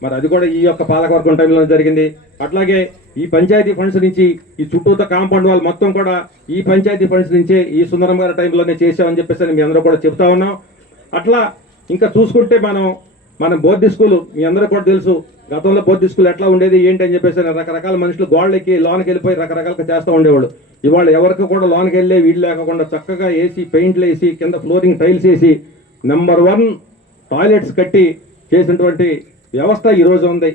మరి అది కూడా ఈ యొక్క పాలకవర్గం టైంలో జరిగింది. అట్లాగే ఈ పంచాయతీ ఫండ్స్ నుంచి ఈ చుట్టూత కాంపౌండ్ వాళ్ళు మొత్తం కూడా ఈ పంచాయతీ ఫండ్స్ నుంచే ఈ సుందరం గారి టైంలోనే చేసామని చెప్పేసి మీ అందరూ కూడా చెప్తా ఉన్నాం. అట్లా ఇంకా చూసుకుంటే మన బోర్డు స్కూలు మీ అందరూ కూడా తెలుసు. గతంలో బోర్డు స్కూల్ ఎట్లా ఉండేది ఏంటి అని చెప్పేసి రకరకాల మనుషులు గోళ్ళకి లోనికి వెళ్ళిపోయి రకరకాలుగా చేస్తూ ఉండేవాళ్ళు. ఇవాళ ఎవరికి కూడా లోనికి వెళ్ళే వీళ్ళు లేకుండా చక్కగా వేసి పెయింట్లు వేసి కింద ఫ్లోరింగ్ టైల్స్ వేసి నెంబర్ 1 టాయిలెట్స్ కట్టి చేసినటువంటి వ్యవస్థ ఈ రోజు ఉంది.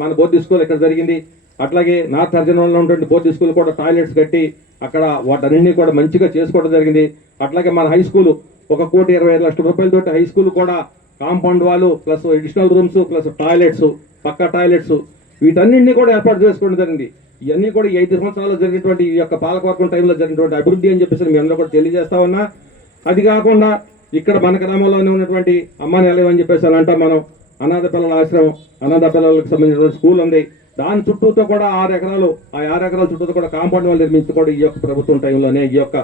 మన బోర్డు స్కూల్ ఇక్కడ జరిగింది. అట్లాగే నార్త్ అర్జునంలో ఉన్నటువంటి బోర్డు స్కూల్ కూడా టాయిలెట్స్ కట్టి అక్కడ వాటన్నింటినీ కూడా మంచిగా చేసుకోవడం జరిగింది. అట్లాగే మన హై స్కూల్ 1,25 లక్షల రూపాయలతోటి హై స్కూల్ కూడా కాంపౌండ్ వాళ్ళు plus additional rooms plus toilets pucca toilets వీటన్నింటినీ కూడా ఏర్పాటు చేసుకోవడం జరిగింది. ఇవన్నీ కూడా ఈ 5 సంవత్సరాల్లో జరిగినటువంటి ఈ యొక్క పాలకవర్గం టైంలో జరిగినటువంటి అభివృద్ధి అని చెప్పేసి మీ అందరూ కూడా తెలియజేస్తా ఉన్నా. అది కాకుండా ఇక్కడ మన గ్రామంలోనే ఉన్నటువంటి అమ్మ నిలయం అని చెప్పేసి అని అంటాం మనం. అనాథ పిల్లల ఆశ్రమం, అనాథ పిల్లలకు సంబంధించినటువంటి స్కూల్ ఉంది. దాని చుట్టూతో కూడా 6 ఎకరాలు, ఆ 6 ఎకరాల చుట్టూతో కూడా కాంపౌండ్ వాళ్ళు నిర్మించుకోవడం ఈ యొక్క ప్రభుత్వం టైంలోనే ఈ యొక్క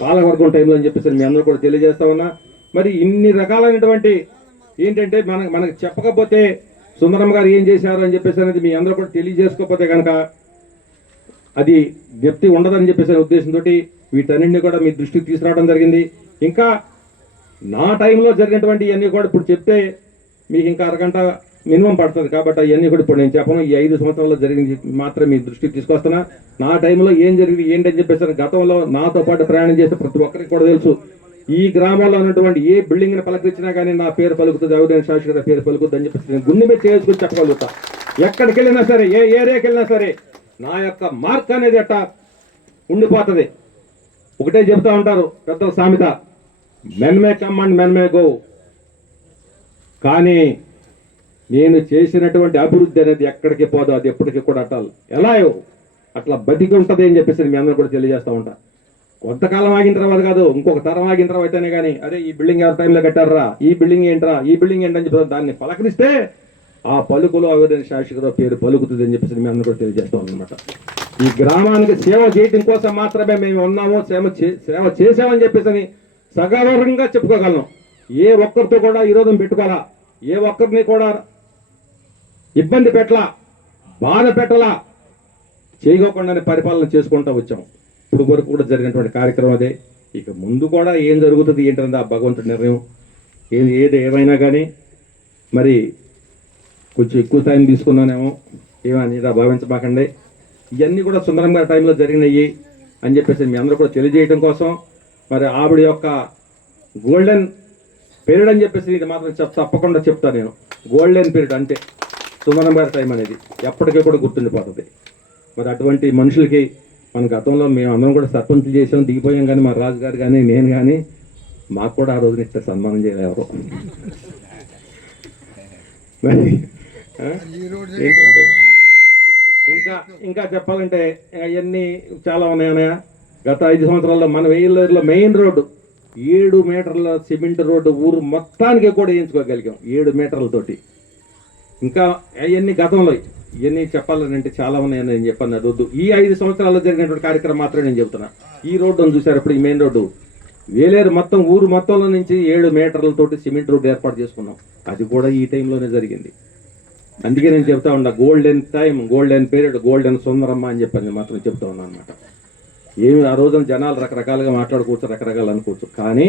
పాలకవర్గం టైంలో అని చెప్పేసి మీ అందరూ కూడా తెలియజేస్తా ఉన్నా. మరి ఇన్ని రకాలైనటువంటి ఏంటంటే మనకు చెప్పకపోతే సుందరం గారు ఏం చేశారు అని చెప్పేసి అనేది మీ అందరూ కూడా తెలియజేసుకోకపోతే కనుక అది జ్ఞప్తి ఉండదని చెప్పేసి ఉద్దేశంతో వీటన్నింటినీ కూడా మీ దృష్టికి తీసుకురావడం జరిగింది. ఇంకా నా టైంలో జరిగినటువంటి ఇవన్నీ కూడా ఇప్పుడు చెప్తే మీకు ఇంకా అరగంట మినిమం పడుతుంది. కాబట్టి అవన్నీ కూడా ఇప్పుడు నేను చెప్పను. ఈ 5 సంవత్సరాల్లో జరిగింది మాత్రం మీ దృష్టికి తీసుకొస్తున్నా. నా టైంలో ఏం జరిగింది ఏంటని చెప్పేసి గతంలో నాతో పాటు ప్రయాణం చేస్తే ప్రతి ఒక్కరికి కూడా తెలుసు. ఈ గ్రామంలో ఉన్నటువంటి ఏ బిల్డింగ్ని పలకరించినా కానీ నా పేరు పలుకుతుంది, అవినాష్ శాస్త్రి గారి పేరు పలుకుతుంది అని చెప్పేసి నేను గుండె మీద చేసుకుని చెప్పగలుగుతా. ఎక్కడికి వెళ్ళినా సరే, ఏ ఏరియాకి వెళ్ళినా సరే నా యొక్క మార్క్ అనేది అట్ట ఉండిపోతుంది. ఒకటే చెప్తా ఉంటారు పెద్దల సామెత, men may come and men may go. కానీ నేను చేసినటువంటి అభివృద్ధి అనేది ఎక్కడికి పోదు, అది ఎప్పటికీ కూడా ఎలా అట్లా బతికి ఉంటుంది అని చెప్పేసి మీ అందరూ కూడా తెలియజేస్తూ ఉంటా. కొంతకాలం ఆగిన తర్వాత కాదు, ఇంకొక తరం ఆగిన తర్వాత అయితేనే కానీ అదే ఈ బిల్డింగ్ ఎవరి టైంలో కట్టారా, ఈ బిల్డింగ్ ఏంట్రా, ఈ బిల్డింగ్ ఏంటని చెప్పి దాన్ని పలకరిస్తే ఆ పలుకులో అవినాష్ శాస్త్రి పేరు పలుకుతుంది అని చెప్పేసి మీ అందరూ కూడా తెలియజేస్తాం అనమాట. ఈ గ్రామానికి సేవ చేయడం కోసం మాత్రమే మేము ఉన్నాము, సేవ చేసామని చెప్పేసి సగౌరవంగా చెప్పుకోగలను. ఏ ఒక్కరితో కూడా విరోధం పెట్టుకోవాలా, ఏ ఒక్కరిని కూడా ఇబ్బంది పెట్టలా, బాధ పెట్టలా, చేయకోకుండానే పరిపాలన చేసుకుంటూ వచ్చాం. ఇప్పుడు వరకు కూడా జరిగినటువంటి కార్యక్రమం అదే. ఇక ముందు కూడా ఏం జరుగుతుంది ఏంటంటే ఆ భగవంతుడి నిర్ణయం. ఏది ఏమైనా కానీ మరి కొంచెం ఎక్కువ టైం తీసుకున్నానేమో, ఏమని ఇలా భావించబాకండి. ఇవన్నీ కూడా సుందరం గారి టైంలో జరిగినాయి అని చెప్పేసి మీ అందరూ కూడా తెలియజేయడం కోసం మరి ఆవిడ యొక్క గోల్డెన్ పీరియడ్ అని చెప్పేసి ఇది మాత్రం తప్పకుండా చెప్తాను నేను. గోల్డెన్ పీరియడ్ అంటే సుందరం గారి టైం అనేది ఎప్పటికీ కూడా గుర్తుండిపోతుంది. మరి అటువంటి మనుషులకి మన గతంలో మేము అందరం కూడా సర్పంచులు చేసాం, దిగిపోయాం. కానీ మా రాజు గారు కానీ నేను కానీ మాకు కూడా ఆ రోజున ఇస్తే సన్మానం చేయలేరు. మరి ఏంటంటే ఇంకా చెప్పాలంటే అవన్నీ చాలా ఉన్నాయన్నయ్య. గత 5 సంవత్సరాల్లో మన వేయిలూరులో మెయిన్ రోడ్డు 7 మీటర్ల సిమెంట్ రోడ్డు ఊరు మొత్తానికి కూడా వేయించుకోగలిగాం 7 మీటర్లతోటి. ఇంకా అవన్నీ గతంలో ఇవన్నీ చెప్పాలంటే చాలా ఉన్నాయని నేను చెప్పాను. అది వద్దు. ఈ 5 సంవత్సరాల్లో జరిగినటువంటి కార్యక్రమం మాత్రమే నేను చెబుతున్నా. ఈ రోడ్డును చూసారు ఇప్పుడు, ఈ మెయిన్ రోడ్డు వేలేరు మొత్తం ఊరు మొత్తంలో నుంచి 7 మీటర్లతోటి సిమెంట్ రోడ్డు ఏర్పాటు చేసుకున్నాం. అది కూడా ఈ టైంలోనే జరిగింది. అందుకే నేను చెప్తా ఉన్నా golden time, golden period, golden Sundaramma అని చెప్పని మాత్రం చెప్తా ఉన్నాను అనమాట. ఏమి ఆ రోజున జనాలు రకరకాలుగా మాట్లాడుకోవచ్చు, రకరకాలు అనుకోవచ్చు. కానీ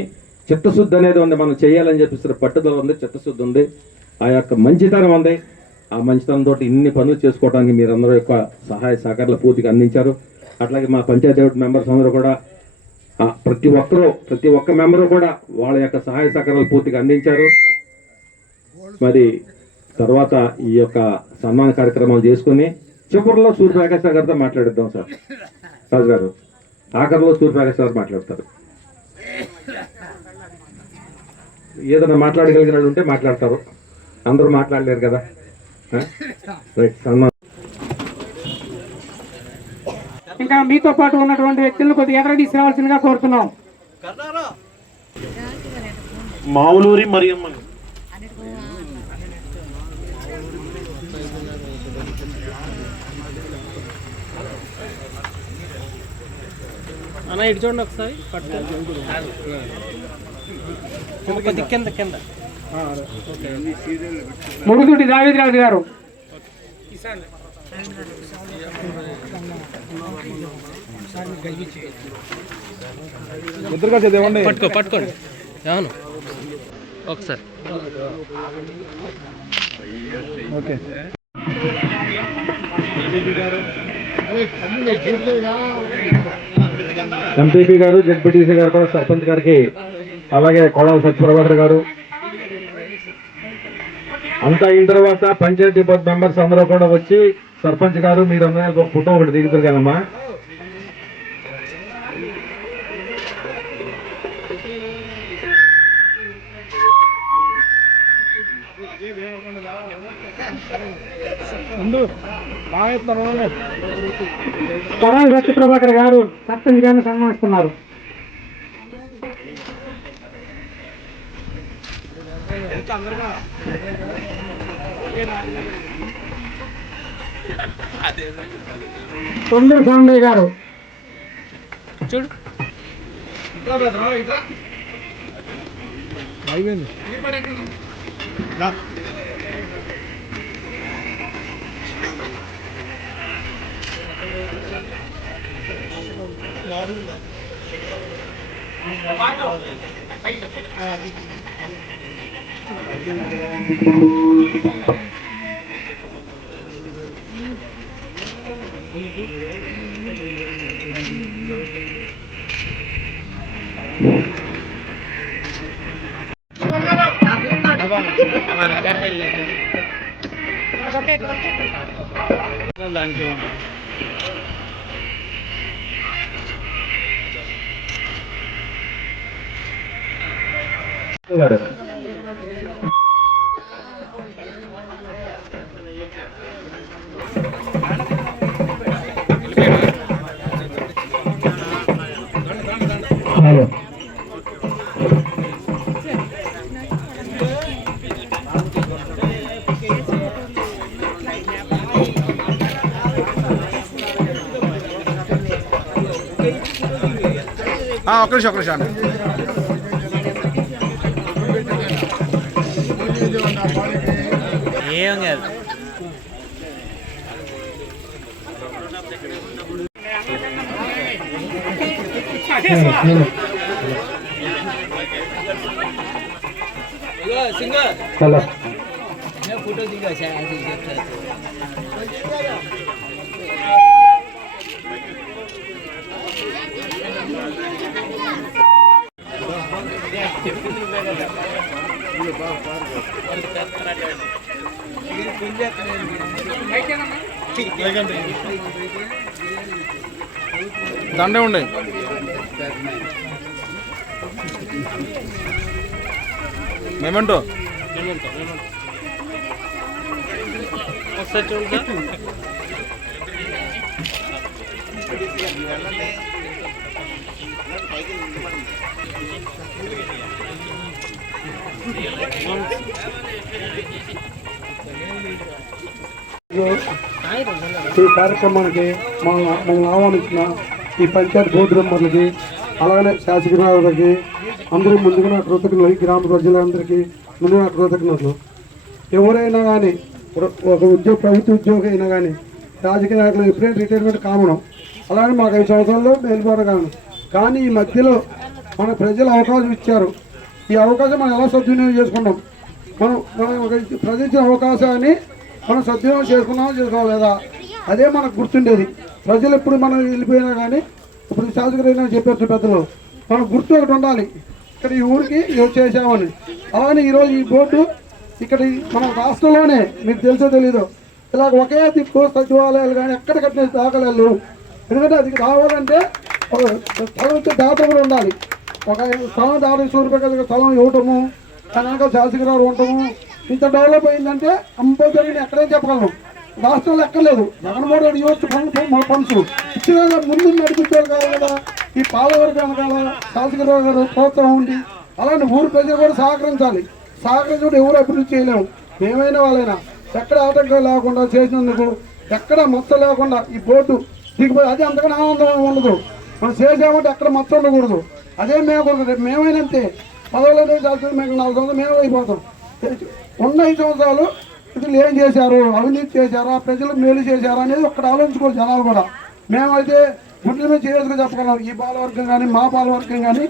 చిత్తశుద్ధి అనేది ఉంది. మనం చేయాలని చెప్పిస్తున్న పట్టుదల ఉంది, చిత్తశుద్ధి ఉంది, ఆ యొక్క మంచితనం ఉంది. ఆ మంచితనంతో ఇన్ని పనులు చేసుకోవడానికి మీరందరూ యొక్క సహాయ సహకారాలు పూర్తిగా అందించారు. అట్లాగే మా పంచాయతీ మెంబర్స్ అందరూ కూడా ప్రతి ఒక్క మెంబరు కూడా వాళ్ళ యొక్క సహాయ సహకారాలు పూర్తిగా అందించారు. మరి తర్వాత ఈ యొక్క సన్మాన కార్యక్రమాలు చేసుకుని చివరిలో సూర్యప్రకాశ్ గారితో మాట్లాడిద్దాం సార్. రాజు గారు ఆఖరిలో సూర్యప్రకాశ్ గారు మాట్లాడతారు. ఏదైనా మాట్లాడగలిగిన ఉంటే మాట్లాడతారు. అందరూ మాట్లాడలేరు కదా. రైట్, సన్మానం. ఇంకా మీతో పాటు ఉన్నటువంటి వ్యక్తులను కొద్దిగా ఎదురు తీసుకురావాల్సిందిగా కోరుతున్నాం. మావులూరి మరియమ్మ. అన్న ఇటు చూడండి ఒకసారి కొద్ది కింద కింద మురుగుదొడ్డి దావిద్రాజు గారు. పట్టుకోండి అవును ఒకసారి ఓకే. ఎంపీపీ గారు, జెడ్పీటీసీ గారు కూడా సర్పంచ్ గారికి, అలాగే కొడాల సత్యప్రభాకర్ గారు అంతా అయిన తర్వాత పంచాయతీ బోర్డు మెంబర్స్ అందరూ కూడా వచ్చి సర్పంచ్ గారు మీరు అందరూ ఫోటో ఒకటి దిగుతారు కదమ్మా. కొడాల సత్యప్రభాకర్ గారు సర్పంచ్ గారిని సన్మానిస్తున్నారు. తొందర సాంబయ్య గారు చూడు ఒక్క నిమిషం ఏం కాదు ఫోటో దిగా దండే ఉండే మేమంటో ఒకసారి చూడండి ఈ కార్యక్రమానికి మమ్మల్ని ఆహ్వానించిన ఈ పంచాయతీ బోర్డు మెంబర్లకి, అలాగనే శాసకురావు గారికి అందరూ ముందుగా నా కృతజ్ఞతలు, ఈ గ్రామ ప్రజలందరికీ ముందు నా కృతజ్ఞతలు. ఎవరైనా కానీ ఒక ప్రభుత్వ ఉద్యోగి అయినా కానీ రాజకీయ నాయకులు ఎప్పుడైనా రిటైర్మెంట్ కామనం, అలాగే మాకు 5 సంవత్సరాల్లో మేలుపోవడం కాను. కానీ ఈ మధ్యలో మన ప్రజలు అవకాశం ఇచ్చారు. ఈ అవకాశం మనం ఎలా సద్వినియోగం చేసుకున్నాం? మనం ప్రజలు ఇచ్చిన అవకాశాన్ని మనం సద్వినియోగం చేసుకోవాలేదా? అదే మనకు గుర్తుండేది. ప్రజలు ఎప్పుడు మనం వెళ్ళిపోయినా కానీ, ఇప్పుడు శాసకులైనా చెప్పారు పెద్దలు, మనకు గుర్తు ఒకటి ఉండాలి, ఇక్కడ ఈ ఊరికి చేసామని. అలానే ఈరోజు ఈ బోర్డు ఇక్కడ మన రాష్ట్రంలోనే, మీకు తెలుసో తెలీదు, ఇలా ఒకే దిక్కు సచివాలయాలు కానీ ఎక్కడ కట్టిన దాఖలాలు. ఎందుకంటే అది రావాలంటే స్థలం వచ్చే దాత కూడా ఉండాలి. ఒక స్థలం దాట సూర్యప్రకాశ్ స్థలం ఇవ్వటము, కనుక శాసకురావు ఉండటము, ఇంత డెవలప్ అయిందంటే కంపల్సరీ ఎక్కడేం చెప్పగలను. రాష్ట్రంలో ఎక్కర్లేదు, జగన్మోహన్ రెడ్డి ఇవ్వచ్చు ఫండ్స్ ఇచ్చిన ముందు నడిపించారు కాదు కదా. ఈ పాలవర్గం కాదా శాసకురావు గారు ప్రోత్సాహం ఉంది. అలానే ఊరు ప్రజలు కూడా సహకరించాలి. సహకరించుకుంటే ఎవరు అభివృద్ధి చేయలేము. మేమైనా వాళ్ళైనా ఎక్కడ ఆటంకం లేకుండా చేసినందుకు, ఎక్కడ మచ్చ లేకుండా ఈ బోర్డు దిగిపోయి అది అంతకన్నా ఆనందం ఉండదు. మనం చేసామంటే ఎక్కడ మచ్చ ఉండకూడదు. అదే మేము రేపు మేమైనంతే పదవులు చేస్తాం, మేము 4 సంవత్సరాలు మేము అయిపోతాం. ఉన్న 5 సంవత్సరాలు ఇతరులు ఏం చేశారు, అవినీతి చేశారా, ప్రజలకు మేలు చేశారా అనేది ఒక్కడ ఆలోచించుకోవాలి జనాలు కూడా. మేమైతే గుడ్ల మీద చేసుకుని చెప్పగలం. ఈ పాలవర్గం కానీ మా పాలవర్గం కానీ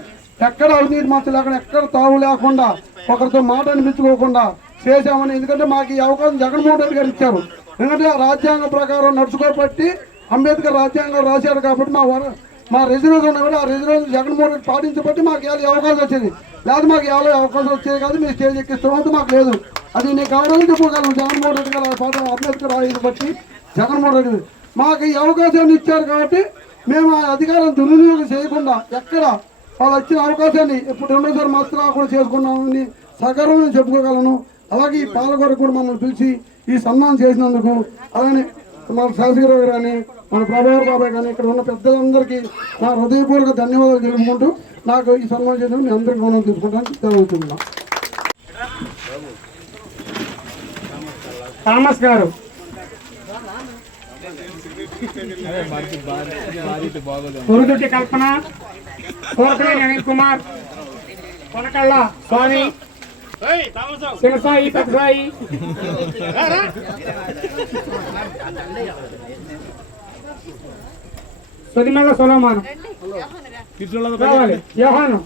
ఎక్కడ అవినీతి మచ్చ లేకుండా, ఎక్కడ తావు లేకుండా, ఒకరితో మాట అనిపించుకోకుండా చేశామని. ఎందుకంటే మాకు ఈ అవకాశం జగన్మోహన్ రెడ్డి గారు ఇచ్చారు. ఎందుకంటే ఆ రాజ్యాంగం ప్రకారం నడుచుకోబట్టి అంబేద్కర్ రాజ్యాంగం రాశారు కాబట్టి మా రిజర్వేషన్ ఉన్నా కూడా ఆ రిజర్వేషన్ జగన్మోహన్ రెడ్డి పాటించబట్టి మాకు ఈ అవకాశం వచ్చింది. లేదా మాకు ఎవరో అవకాశం వచ్చేది కాదు. మీరు స్టేజ్ ఎక్కిస్తామంటే మాకు లేదు. అది నేను కావాలని చెప్పుకోగలను. జగన్మోహన్ రెడ్డి గారు పాఠం అంబేద్కర్ రాయింది బట్టి జగన్మోహన్ రెడ్డి మాకు ఈ అవకాశాన్ని ఇచ్చారు కాబట్టి మేము ఆ అధికారం దుర్వినియోగం చేయకుండా ఎక్కడ వాళ్ళు వచ్చిన అవకాశాన్ని ఇప్పుడు 2వ మాత్రం కూడా చేసుకున్నామని సగర్వంగా చెప్పుకోగలను. అలాగే ఈ పాలకొరకు కూడా మమ్మల్ని పిలిచి ఈ సన్మానం చేసినందుకు, అలానే మన శాసగిరావు కానీ మన ప్రభాకర్ బాబాయ్ కానీ ఇక్కడ ఉన్న పెద్దలందరికీ నా హృదయపూర్వక ధన్యవాదాలు తెలుపుకుంటూ నాకు ఈ సన్మానం చేసినందుకు మీ అందరికీ రుణం తీసుకుంటాను జరుగుతున్నా. థామస్ గారు, కురుదుటి కల్పన, కోరకలేని అనిల్ కుమార్, కొనకళ్ళ స్వామి, శివసాయి పెద్దసాయి, సుదిమల్ల సొలమాను రావాలి, యోహాను,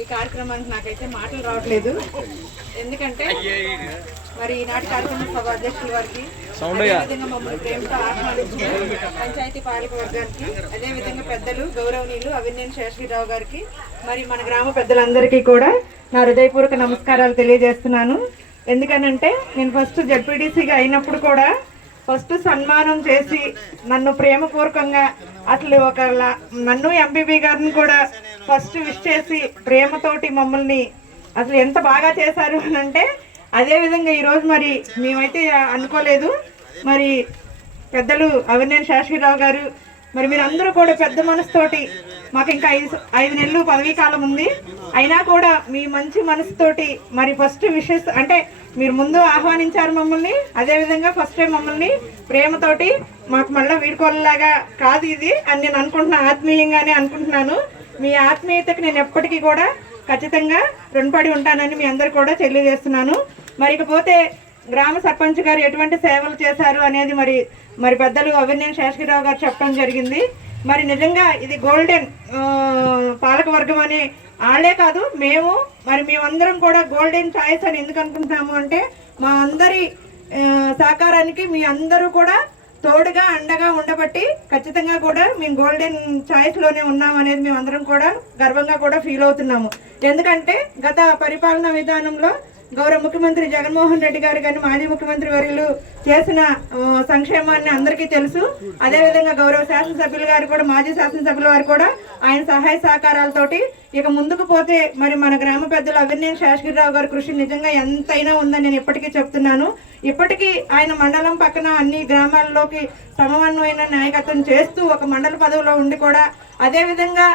ఈ కార్యక్రమానికి నాకైతే మాటలు రావట్లేదు. ఎందుకంటే మరి ఈనాటి కార్యక్రమ సభ అధ్యక్షుల వారికి, అదేవిధంగా మమ్మల్ని ప్రేమతో ఆహ్వానించిన పంచాయతీ పాలక వర్గానికి, అదేవిధంగా పెద్దలు గౌరవనీయులు అవినేని శేషగిరిరావు గారికి, మరి మన గ్రామ పెద్దలందరికీ కూడా నా హృదయపూర్వక నమస్కారాలు తెలియజేస్తున్నాను. ఎందుకనంటే నేను ఫస్ట్ జడ్పీటీసీగా అయినప్పుడు కూడా ఫస్ట్ సన్మానం చేసి నన్ను ప్రేమపూర్వకంగా అసలు నన్ను ఎంపీపీ గారిని కూడా ఫస్ట్ విష్ చేసి ప్రేమతోటి మమ్మల్ని అసలు ఎంత బాగా చేశారు అని అంటే, అదేవిధంగా ఈరోజు మరి మేమైతే అనుకోలేదు. మరి పెద్దలు అవినేని శేషగిరిరావు గారు, మరి మీరందరూ కూడా పెద్ద మనసుతోటి, మాకు ఇంకా 5 నెలలు పదవీ కాలం ఉంది, అయినా కూడా మీ మంచి మనసుతోటి మరి ఫస్ట్ విషెస్ అంటే మీరు ముందు ఆహ్వానించారు మమ్మల్ని. అదేవిధంగా ఫస్ట్ టైం మమ్మల్ని ప్రేమతోటి మాకు మళ్ళీ వీడుకోలేలాగా కాదు ఇది అని నేను అనుకుంటున్నాను, ఆత్మీయంగానే అనుకుంటున్నాను. మీ ఆత్మీయతకు నేను ఎప్పటికీ కూడా ఖచ్చితంగా రుణపడి ఉంటానని మీ అందరు కూడా తెలియజేస్తున్నాను. మరి ఇకపోతే గ్రామ సర్పంచ్ గారు ఎటువంటి సేవలు చేశారు అనేది మరి పెద్దలు అవినేని శేషగిరిరావు గారు చెప్పడం జరిగింది. మరి నిజంగా ఇది గోల్డెన్ పాలక వర్గం అని వాళ్ళే కాదు, మేమందరం కూడా గోల్డెన్ ఛాయిస్ అని ఎందుకు అనుకుంటున్నాము అంటే, మా అందరి సహకారానికి మీ అందరూ కూడా తోడుగా అండగా ఉండబట్టి ఖచ్చితంగా కూడా మేము గోల్డెన్ ఛాయిస్ లోనే ఉన్నాం అనేది మేమందరం కూడా గర్వంగా కూడా ఫీల్ అవుతున్నాము. ఎందుకంటే గత పరిపాలనా విధానంలో గౌరవ ముఖ్యమంత్రి జగన్మోహన్ రెడ్డి గారు కానీ మాజీ ముఖ్యమంత్రి వర్యులు చేసిన సంక్షేమాన్ని అందరికీ తెలుసు. అదేవిధంగా గౌరవ శాసనసభ్యులు గారు కూడా, మాజీ శాసనసభ్యుల వారు కూడా ఆయన సహాయ సహకారాలతోటి ఇక ముందుకు పోతే మరి మన గ్రామ పెద్దలు అవినేని శేషగిరిరావు గారి కృషి నిజంగా ఎంతైనా ఉందని నేను ఇప్పటికీ చెప్తున్నాను. ఇప్పటికీ ఆయన మండలం పక్కన అన్ని గ్రామాల్లోకి సమన్వయమైన నాయకత్వం చేస్తూ ఒక మండల పదవిలో ఉండి కూడా, అదేవిధంగా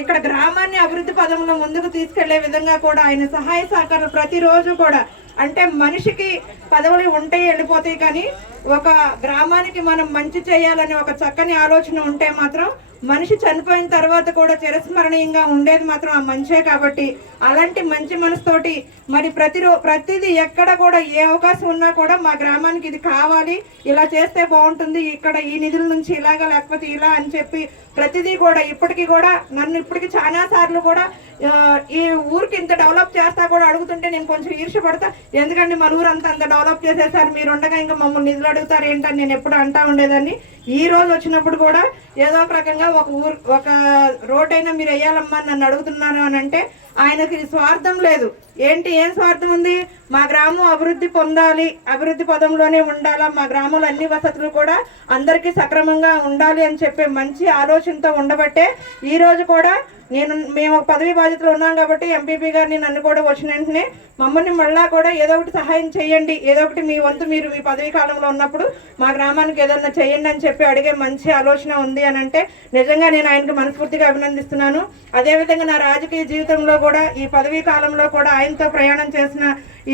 ఇక్కడ గ్రామాన్ని అభివృద్ధి పదంలో ముందుకు తీసుకెళ్లే విధంగా కూడా ఆయన సహాయ సహకారాలు ప్రతిరోజు కూడా, అంటే మనిషికి పదవులు ఉంటాయి వెళ్ళిపోతాయి, కానీ ఒక గ్రామానికి మనం మంచి చేయాలని ఒక చక్కని ఆలోచన ఉంటే మాత్రం మనిషి చనిపోయిన తర్వాత కూడా చిరస్మరణీయంగా ఉండేది మాత్రం ఆ మంచే. కాబట్టి అలాంటి మంచి మనసుతోటి మరి ప్రతిదీ ఎక్కడ కూడా ఏ అవకాశం ఉన్నా కూడా మా గ్రామానికి ఇది కావాలి, ఇలా చేస్తే బాగుంటుంది, ఇక్కడ ఈ నిధుల నుంచి ఇలాగా లేకపోతే ఇలా అని చెప్పి ప్రతిదీ కూడా ఇప్పటికీ కూడా నన్ను ఇప్పటికి చాలా సార్లు కూడా ఈ ఊరికి ఇంత డెవలప్ చేస్తా కూడా అడుగుతుంటే నేను కొంచెం ఈర్ష్యపడతా. ఎందుకంటే మన ఊరు అంత డెవలప్ చేసేసారు, మీరు ఉండగా ఇంకా మమ్మల్ని నిధులు అడుగుతారు ఏంటని నేను ఎప్పుడు అంటా ఉండేదాన్ని. ఈ రోజు వచ్చినప్పుడు కూడా ఏదో ఒక రకంగా ఒక రోడ్ అయినా మీరు వేయాలమ్మా నన్ను అడుగుతున్నారు అని అంటే ఆయనకి స్వార్థం లేదు. ఏం స్వార్థం ఉంది? మా గ్రామం అభివృద్ధి పొందాలి, అభివృద్ధి పదంలోనే ఉండాలా, మా గ్రామంలో అన్ని వసతులు కూడా అందరికీ సక్రమంగా ఉండాలి అని చెప్పే మంచి ఆలోచనతో ఉండబట్టే ఈ రోజు కూడా మేము ఒక పదవి బాధ్యతలు ఉన్నాం కాబట్టి ఎంపీపీ గారిని నన్ను కూడా వచ్చిన వెంటనే మమ్మల్ని మళ్ళా కూడా ఏదో ఒకటి సహాయం చేయండి, ఏదో ఒకటి మీ వంతు మీరు మీ పదవీ కాలంలో ఉన్నప్పుడు మా గ్రామానికి ఏదన్నా చేయండి అని చెప్పి అడిగే మంచి ఆలోచన ఉంది అని అంటే నిజంగా నేను ఆయనకు మనస్ఫూర్తిగా అభినందిస్తున్నాను. అదేవిధంగా నా రాజకీయ జీవితంలో కూడా ఈ పదవీ కాలంలో కూడా ఆయనతో ప్రయాణం చేసిన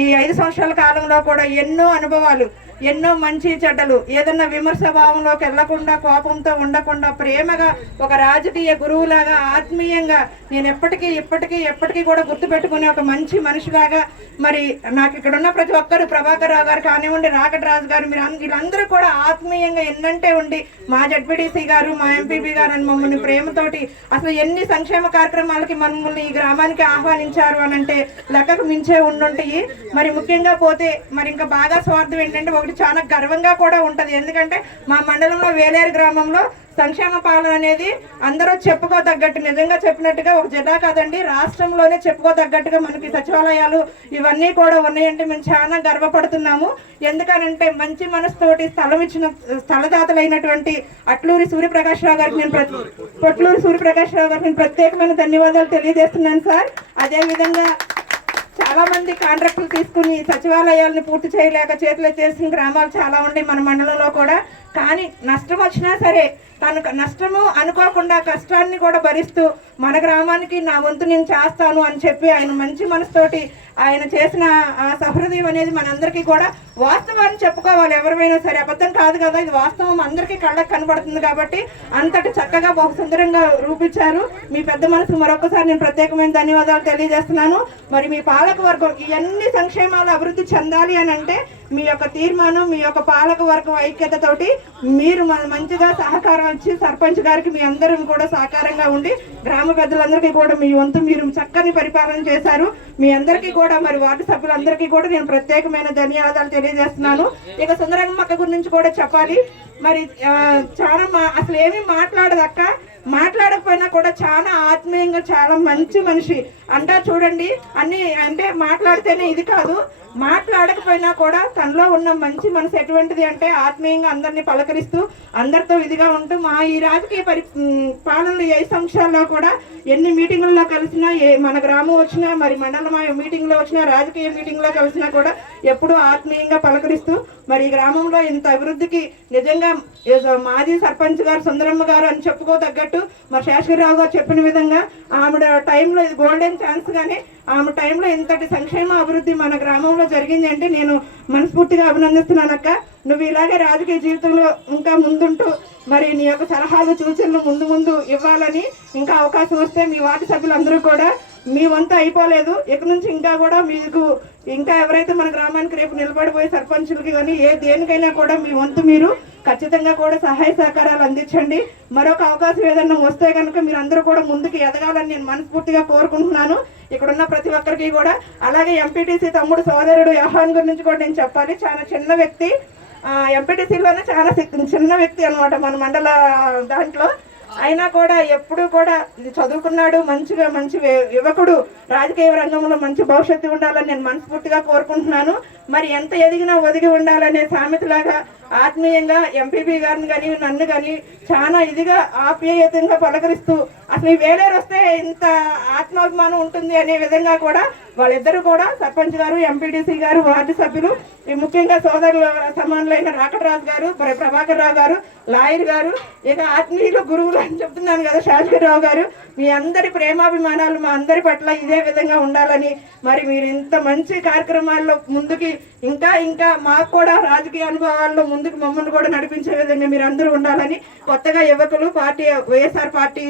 ఈ 5 సంవత్సరాల కాలంలో కూడా ఎన్నో అనుభవాలు, ఎన్నో మంచి చెడ్డలు, ఏదన్నా విమర్శ భావంలోకి వెళ్లకుండా కోపంతో ఉండకుండా ప్రేమగా ఒక రాజకీయ గురువులాగా ఆత్మీయంగా నేను ఎప్పటికీ కూడా గుర్తుపెట్టుకునే ఒక మంచి మనిషిలాగా మరి నాకు ఇక్కడ ఉన్న ప్రతి ఒక్కరు ప్రభాకర్ రావు గారు కానివ్వండి, రాకటరాజు గారు, వీళ్ళందరూ కూడా ఆత్మీయంగా ఎన్నంటే ఉండి మా జడ్పీటీసీ గారు మా ఎంపీపీ గారు అని మమ్మల్ని ప్రేమతోటి అసలు ఎన్ని సంక్షేమ కార్యక్రమాలకి మమ్మల్ని ఈ గ్రామానికి ఆహ్వానించారు అని అంటే లెక్కకు మించే ఉండుంటాయి. మరి ముఖ్యంగా పోతే మరి ఇంకా బాగా స్వార్థం ఏంటంటే ఒకటి చాలా గర్వంగా కూడా ఉంటది. ఎందుకంటే మా మండలంలో వేలేరు గ్రామంలో సంక్షేమ పాలన అనేది అందరూ చెప్పుకోదగ్గట్టు, నిజంగా చెప్పినట్టుగా ఒక జిల్లా కాదండి రాష్ట్రంలోనే చెప్పుకోదగ్గట్టుగా మనకి సచివాలయాలు ఇవన్నీ కూడా ఉన్నాయంటే మేము చాలా గర్వపడుతున్నాము. ఎందుకనంటే మంచి మనసుతోటి స్థలం ఇచ్చిన స్థలదాతలైనటువంటి అట్లూరి సూర్యప్రకాశ్రావు గారికి నేను ప్రత్యేకమైన ధన్యవాదాలు తెలియజేస్తున్నాను సార్. అదేవిధంగా చాలా మంది కాంట్రాక్టులు తీసుకుని సచివాలయాలను పూర్తి చేయలేక చేతులు ఎత్తేసిన గ్రామాలు చాలా ఉన్నాయి మన మండలంలో కూడా. కానీ నష్టం వచ్చినా సరే తను నష్టము అనుకోకుండా కష్టాన్ని కూడా భరిస్తూ మన గ్రామానికి నా వంతు నేను చేస్తాను అని చెప్పి ఆయన మంచి మనసుతోటి ఆయన చేసిన ఆ సహృదయం అనేది మనందరికీ కూడా వాస్తవాన్ని చెప్పుకోవాలి. ఎవరైనా సరే అబద్ధం కాదు కదా, ఇది వాస్తవం అందరికీ కళ్ళకు కనబడుతుంది. కాబట్టి అంతటి చక్కగా బహు సుందరంగా రూపించారు. మీ పెద్ద మనసు మరొకసారి నేను ప్రత్యేకమైన ధన్యవాదాలు తెలియజేస్తున్నాను. మరి మీ పాలక వర్గం ఇవన్నీ సంక్షేమాలు అభివృద్ధి చెందాలి అని అంటే మీ యొక్క తీర్మానం, మీ యొక్క పాలక వర్గం ఐక్యతతోటి మీరు మంచిగా సహకారం వచ్చి సర్పంచ్ గారికి మీ అందరం కూడా సహకారంగా ఉండి గ్రామ పెద్దలందరికీ కూడా మీ వంతు మీరు చక్కని పరిపాలన చేశారు. మీ అందరికీ కూడా మరి వార్డు సభ్యులందరికీ కూడా నేను ప్రత్యేకమైన ధన్యవాదాలు తెలియజేస్తున్నాను. ఇక సుందరమ్మ గురించి కూడా చెప్పాలి. మరి చాలా అసలు ఏమీ మాట్లాడదక్క, మాట్లాడకపోయినా కూడా చాలా ఆత్మీయంగా చాలా మంచి మనిషి అంటా చూడండి. అన్ని అంటే మాట్లాడితేనే ఇది కాదు, మాట్లాడకపోయినా కూడా తనలో ఉన్న మంచి మనసు ఎటువంటిది అంటే ఆత్మీయంగా అందరినీ పలకరిస్తూ అందరితో ఇదిగా ఉంటూ మా ఈ రాజకీయ పాలనలో 5 సంవత్సరాల్లో కూడా ఎన్ని మీటింగుల్లో కలిసినా మన గ్రామం వచ్చినా మరి మండలం మీటింగ్లో వచ్చినా రాజకీయ మీటింగ్లో కలిసినా కూడా ఎప్పుడూ ఆత్మీయంగా పలకరిస్తూ మరి ఈ గ్రామంలో ఇంత అభివృద్ధికి నిజంగా మాజీ సర్పంచ్ గారు సుందరమ్మ గారు అని చెప్పుకోదగ్గట్టు మరి శేషగిరిరావు గారు చెప్పిన విధంగా ఆవిడ టైంలో ఇది గోల్డెన్ ఛాన్స్ గానే ఆమె టైంలో ఇంతటి సంక్షేమ అభివృద్ధి మన గ్రామంలో జరిగింది అంటే నేను మనస్ఫూర్తిగా అభినందిస్తున్నానక్క. నువ్వు ఇలాగే రాజకీయ జీవితంలో ఇంకా ముందుంటూ మరి నీ యొక్క సలహాలు సూచనలు ముందు ఇవ్వాలని, ఇంకా అవకాశం వస్తే మీ వార్డు సభ్యులందరూ కూడా మీ వంతు అయిపోలేదు, ఇక నుంచి ఇంకా కూడా మీకు ఇంకా ఎవరైతే మన గ్రామానికి రేపు నిలబడిపోయే సర్పంచులకి కానీ దేనికైనా కూడా మీ వంతు మీరు ఖచ్చితంగా కూడా సహాయ సహకారాలు అందించండి. మరొక అవకాశం ఏదన్నా వస్తే కనుక మీరు అందరూ కూడా ముందుకు ఎదగాలని నేను మనస్ఫూర్తిగా కోరుకుంటున్నాను ఇక్కడున్న ప్రతి ఒక్కరికి కూడా. అలాగే ఎంపీటీసీ తమ్ముడు సోదరుడు యహాన్ గురించి కూడా నేను చెప్పాలి. చాలా చిన్న వ్యక్తి, ఎంపీటీసీలోనే చాలా చిన్న వ్యక్తి అనమాట మన మండల దాంట్లో. అయినా కూడా ఎప్పుడూ కూడా చదువుకున్నాడు, మంచి యువకుడు, రాజకీయ రంగంలో మంచి భవిష్యత్తు ఉండాలని నేను మనస్ఫూర్తిగా కోరుకుంటున్నాను. మరి ఎంత ఎదిగినా ఒదిగి ఉండాలనే సామెతలాగా ఆత్మీయంగా ఎంపీపీ గారిని కానీ నన్ను కానీ చాలా ఇదిగా ఆప్యాయతంగా పలకరిస్తూ అసలు ఈ వేలేరు వస్తే ఇంత ఆత్మాభిమానం ఉంటుంది అనే విధంగా కూడా వాళ్ళిద్దరూ కూడా సర్పంచ్ గారు, ఎంపీటీసీ గారు, వార్డు సభ్యులు, ముఖ్యంగా సోదరుల సమానులైన రాకటరాజు గారు, ప్రభాకర్ రావు గారు, లాయర్ గారు, ఇక ఆత్మీయులు గురువులు అని చెప్తున్నాను కదా శేషగిరిరావు గారు, మీ అందరి ప్రేమాభిమానాలు మా అందరి పట్ల ఇదే విధంగా ఉండాలని మరి మీరు ఇంత మంచి కార్యక్రమాల్లో ముందుకి ఇంకా ఇంకా మాకు కూడా రాజకీయ అనుభవాల్లో ముందుకు మమ్మల్ని కూడా నడిపించే విధంగా మీరు అందరూ ఉండాలని కొత్తగా యువకులు పార్టీ వైఎస్ఆర్ పార్టీ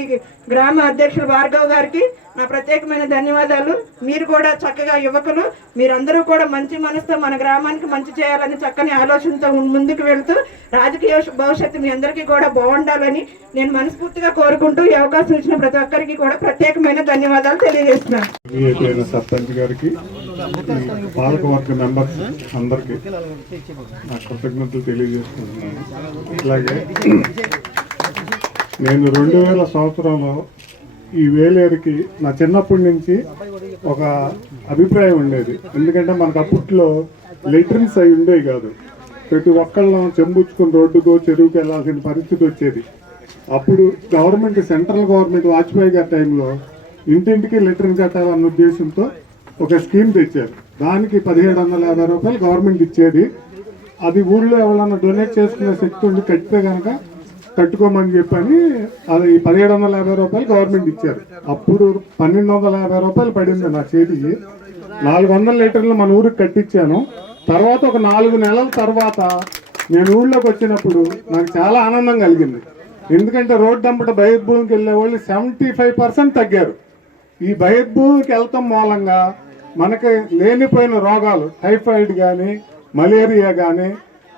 గ్రామ అధ్యక్షులు భార్గవ్ గారికి నా ప్రత్యేకమైన ధన్యవాదాలు. మీరు కూడా చక్కగా యువకులు మీరందరూ కూడా మంచి మనసుతో మన గ్రామానికి మంచి చేయాలని చక్కని ఆలోచనతో ముందుకు వెళ్తూ రాజకీయ భవిష్యత్తు మీ అందరికీ కూడా బాగుండాలని నేను మనస్ఫూర్తిగా కోరుకుంటూ ఈ అవకాశం ఇచ్చిన ప్రతి ఒక్కరికి కూడా ప్రత్యేకమైన ధన్యవాదాలు తెలియజేస్తున్నాను. సర్పంచ్ గారికి, పాలకవర్గ మెంబర్స్ అందరికీ నా కృతజ్ఞతలు తెలియజేస్తున్నాను. ఇట్లాగే నేను 2000 సంవత్సరంలో ఈ వేలేరుకి నా చిన్నప్పటి నుంచి ఒక అభిప్రాయం ఉండేది. ఎందుకంటే మనకు అప్పట్లో లెట్రిన్స్ అవి ఉండేవి కాదు. ప్రతి ఒక్కళ్ళం చెంబుచ్చుకుని రోడ్డుకో చెరువుకి వెళ్ళాల్సిన పరిస్థితి వచ్చేది. అప్పుడు గవర్నమెంట్, సెంట్రల్ గవర్నమెంట్ వాజ్పేయి గారి టైంలో ఇంటింటికి లెట్రిన్ కట్టాలన్న ఉద్దేశంతో ఒక స్కీమ్ తెచ్చారు. దానికి 1750 రూపాయలు గవర్నమెంట్ ఇచ్చేది. అది ఊళ్ళో ఎవరన్నా డొనేట్ చేసుకునే శక్తి ఉండి కట్టితే కనుక కట్టుకోమని చెప్పని అది 1750 రూపాయలు గవర్నమెంట్ ఇచ్చారు. అప్పుడు 1250 రూపాయలు పడింది నా చేతికి. 400 లీటర్లు మన ఊరికి కట్టించాను. తర్వాత ఒక 4 నెలల తర్వాత నేను ఊళ్ళోకి వచ్చినప్పుడు నాకు చాలా ఆనందం కలిగింది. ఎందుకంటే రోడ్డు అంబట బహిర్భూమికి వెళ్ళే వాళ్ళు 75% తగ్గారు. ఈ బహిర్భూమికి వెళ్తాం మూలంగా మనకి లేనిపోయిన రోగాలు, టైఫాయిడ్ కానీ, మలేరియా కానీ,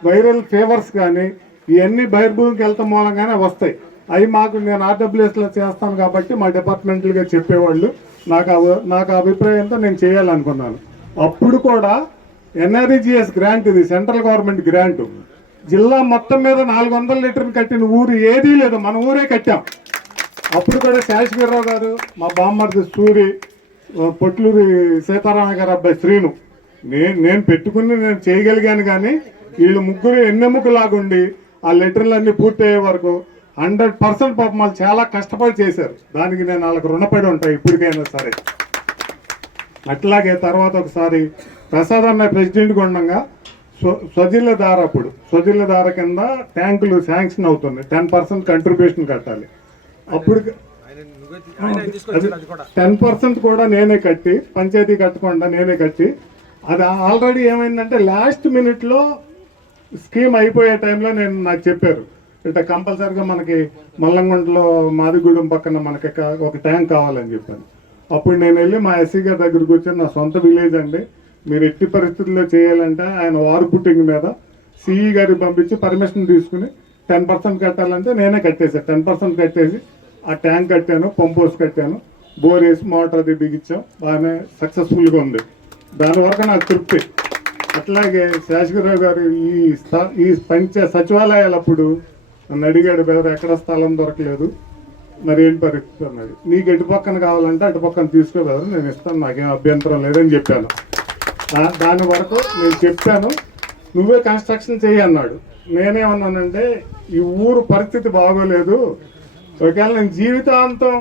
వైరల్ ఫీవర్స్ కానీ ఇవన్నీ బహిర్భూమికి వెళ్తాం మూలంగానే వస్తాయి. అవి మాకు నేను ఆర్డబ్ల్యూఎస్లో చేస్తాను కాబట్టి మా డిపార్ట్మెంట్లుగా చెప్పేవాళ్ళు. నాకు అభిప్రాయంతో నేను చేయాలనుకున్నాను. అప్పుడు కూడా ఎన్ఆర్ఈజిఎస్ గ్రాంట్, ఇది సెంట్రల్ గవర్నమెంట్ గ్రాంట్, జిల్లా మొత్తం మీద 400 లీటర్లు కట్టిన ఊరు ఏదీ లేదు, మన ఊరే కట్టాం. అప్పుడు కూడా శాశ్వీరావు గారు, మా బామ్మర్ది సూరి, పొట్లూరి సీతారామ గారు అబ్బాయి శ్రీను, నేను పెట్టుకుని నేను చేయగలిగాను. కానీ వీళ్ళు ముగ్గురు ఎన్నెముకలాగుండి ఆ లెటర్లన్నీ పూర్తయ్యే వరకు 100% పాపం వాళ్ళు చాలా కష్టపడి చేశారు. దానికి నేను వాళ్ళకి రుణపడి ఉంటాను ఇప్పటికైనా సరే. అట్లాగే తర్వాత ఒకసారి ప్రసాద్ అన్న ప్రెసిడెంట్గా ఉండగా స్వజిల్లధార, అప్పుడు స్వజిల్లధార కింద ట్యాంకులు శాంక్షన్ అవుతుంది. 10% కంట్రిబ్యూషన్ కట్టాలి. అప్పుడు 10% కూడా నేనే కట్టి, పంచాయతీ కట్టకుండా నేనే కట్టి, అది ఆల్రెడీ ఏమైందంటే లాస్ట్ మినిట్లో స్కీమ్ అయిపోయే టైంలో నాకు చెప్పారు, ఇట్లా కంపల్సరీగా మనకి మల్లంగుంటలో మాదిగూడెం పక్కన మనకి ఒక ట్యాంక్ కావాలని చెప్పాను. అప్పుడు నేను వెళ్ళి మా ఎస్సీ గారి దగ్గరకు వచ్చి, నా సొంత విలేజ్ అండి, మీరు ఎట్టి పరిస్థితుల్లో చేయాలంటే ఆయన వారు పుట్టింగ్ మీద సిఈ గారికి పంపించి పర్మిషన్ తీసుకుని 10% కట్టాలంటే నేనే కట్టేసాను. 10% కట్టేసి ఆ ట్యాంక్ కట్టాను, పంప్ హౌస్ కట్టాను, బోర్ వేసి మోటార్ అది బిగించాం. బాగానే సక్సెస్ఫుల్గా ఉంది. దాని వరకు నాకు తృప్తి. అట్లాగే శాశ్వీరావు గారు ఈ సచివాలయాలు అప్పుడు నన్ను అడిగాడు, బెదరు ఎక్కడ స్థలం దొరకలేదు, మరి ఏం పరిస్థితి అన్నది. నీకు ఎటు పక్కన కావాలంటే అటు పక్కన తీసుకోబెదరు, నేను ఇస్తాను, నాకేం అభ్యంతరం లేదని చెప్పాను. దాని వరకు నేను చెప్పాను, నువ్వే కన్స్ట్రక్షన్ చెయ్యి అన్నాడు. నేనేమన్నానంటే ఈ ఊరు పరిస్థితి బాగోలేదు, ఒకవేళ నేను జీవితాంతం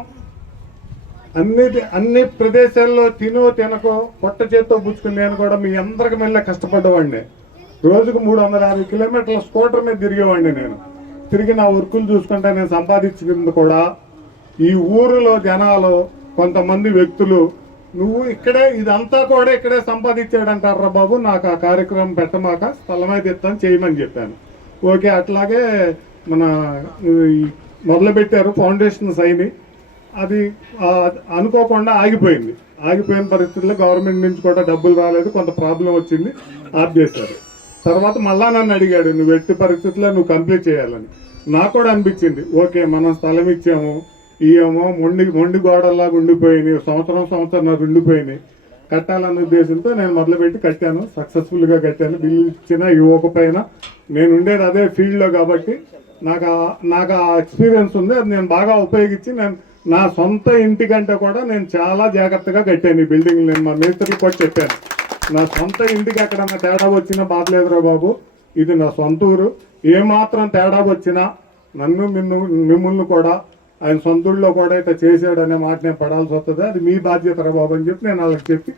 అన్ని ప్రదేశాల్లో తినకో పొట్ట చేత్తో పుచ్చుకుని నేను కూడా మీ అందరికి మళ్ళీ కష్టపడ్డవాడిని. రోజుకు 350 కిలోమీటర్ల స్కూటర్ మీద తిరిగేవాడిని. నేను తిరిగి నా వర్కులు చూసుకుంటే నేను సంపాదించింది కూడా ఈ ఊరిలో జనాలు కొంతమంది వ్యక్తులు, నువ్వు ఇక్కడే ఇదంతా కూడా ఇక్కడే సంపాదించాడంటారా బాబు, నాకు ఆ కార్యక్రమం పెట్టమాక స్థలమైతే ఇస్తాను చేయమని చెప్పాను. ఓకే, అట్లాగే మన మొదలుపెట్టారు ఫౌండేషన్ సైని. అది అనుకోకుండా ఆగిపోయింది. ఆగిపోయిన పరిస్థితుల్లో గవర్నమెంట్ నుంచి కూడా డబ్బులు రాలేదు, కొంత ప్రాబ్లం వచ్చింది, ఆఫ్ చేశారు. తర్వాత మళ్ళా నన్ను అడిగాడు, నువ్వు ఎట్టి పరిస్థితుల్లో నువ్వు కంప్లీట్ చేయాలని. నాకు కూడా అనిపించింది, ఓకే మనం స్థలం ఇచ్చాము, ఇవేమో మొండి గోడల్లాగా ఉండిపోయినాయి, సంవత్సరం ఉండిపోయినాయి, కట్టాలన్న ఉద్దేశంతో నేను మొదలుపెట్టి కట్టాను. సక్సెస్ఫుల్గా కట్టాను. బిల్లు ఇచ్చినా ఇవ్వకపోయినా నేను ఉండేది అదే ఫీల్డ్లో కాబట్టి నాకు ఆ ఎక్స్పీరియన్స్ ఉంది. అది నేను బాగా ఉపయోగించి నేను నా సొంత ఇంటి కంటే కూడా నేను చాలా జాగ్రత్తగా కట్టాను ఈ బిల్డింగ్. నేను మా మేస్త్రికి కూడా చెప్పాను, నా సొంత ఇంటికి ఎక్కడన్నా తేడా వచ్చినా బాధలేదురా బాబు, ఇది నా సొంత ఊరు, ఏమాత్రం తేడా వచ్చినా మిమ్మల్ని కూడా ఆయన సొంతూళ్ళలో కూడా ఇట్లా చేసాడనే మాట నేను పడాల్సి వస్తుంది, అది మీ బాధ్యత రా బాబు అని చెప్పి నేను వాళ్ళకి చెప్పి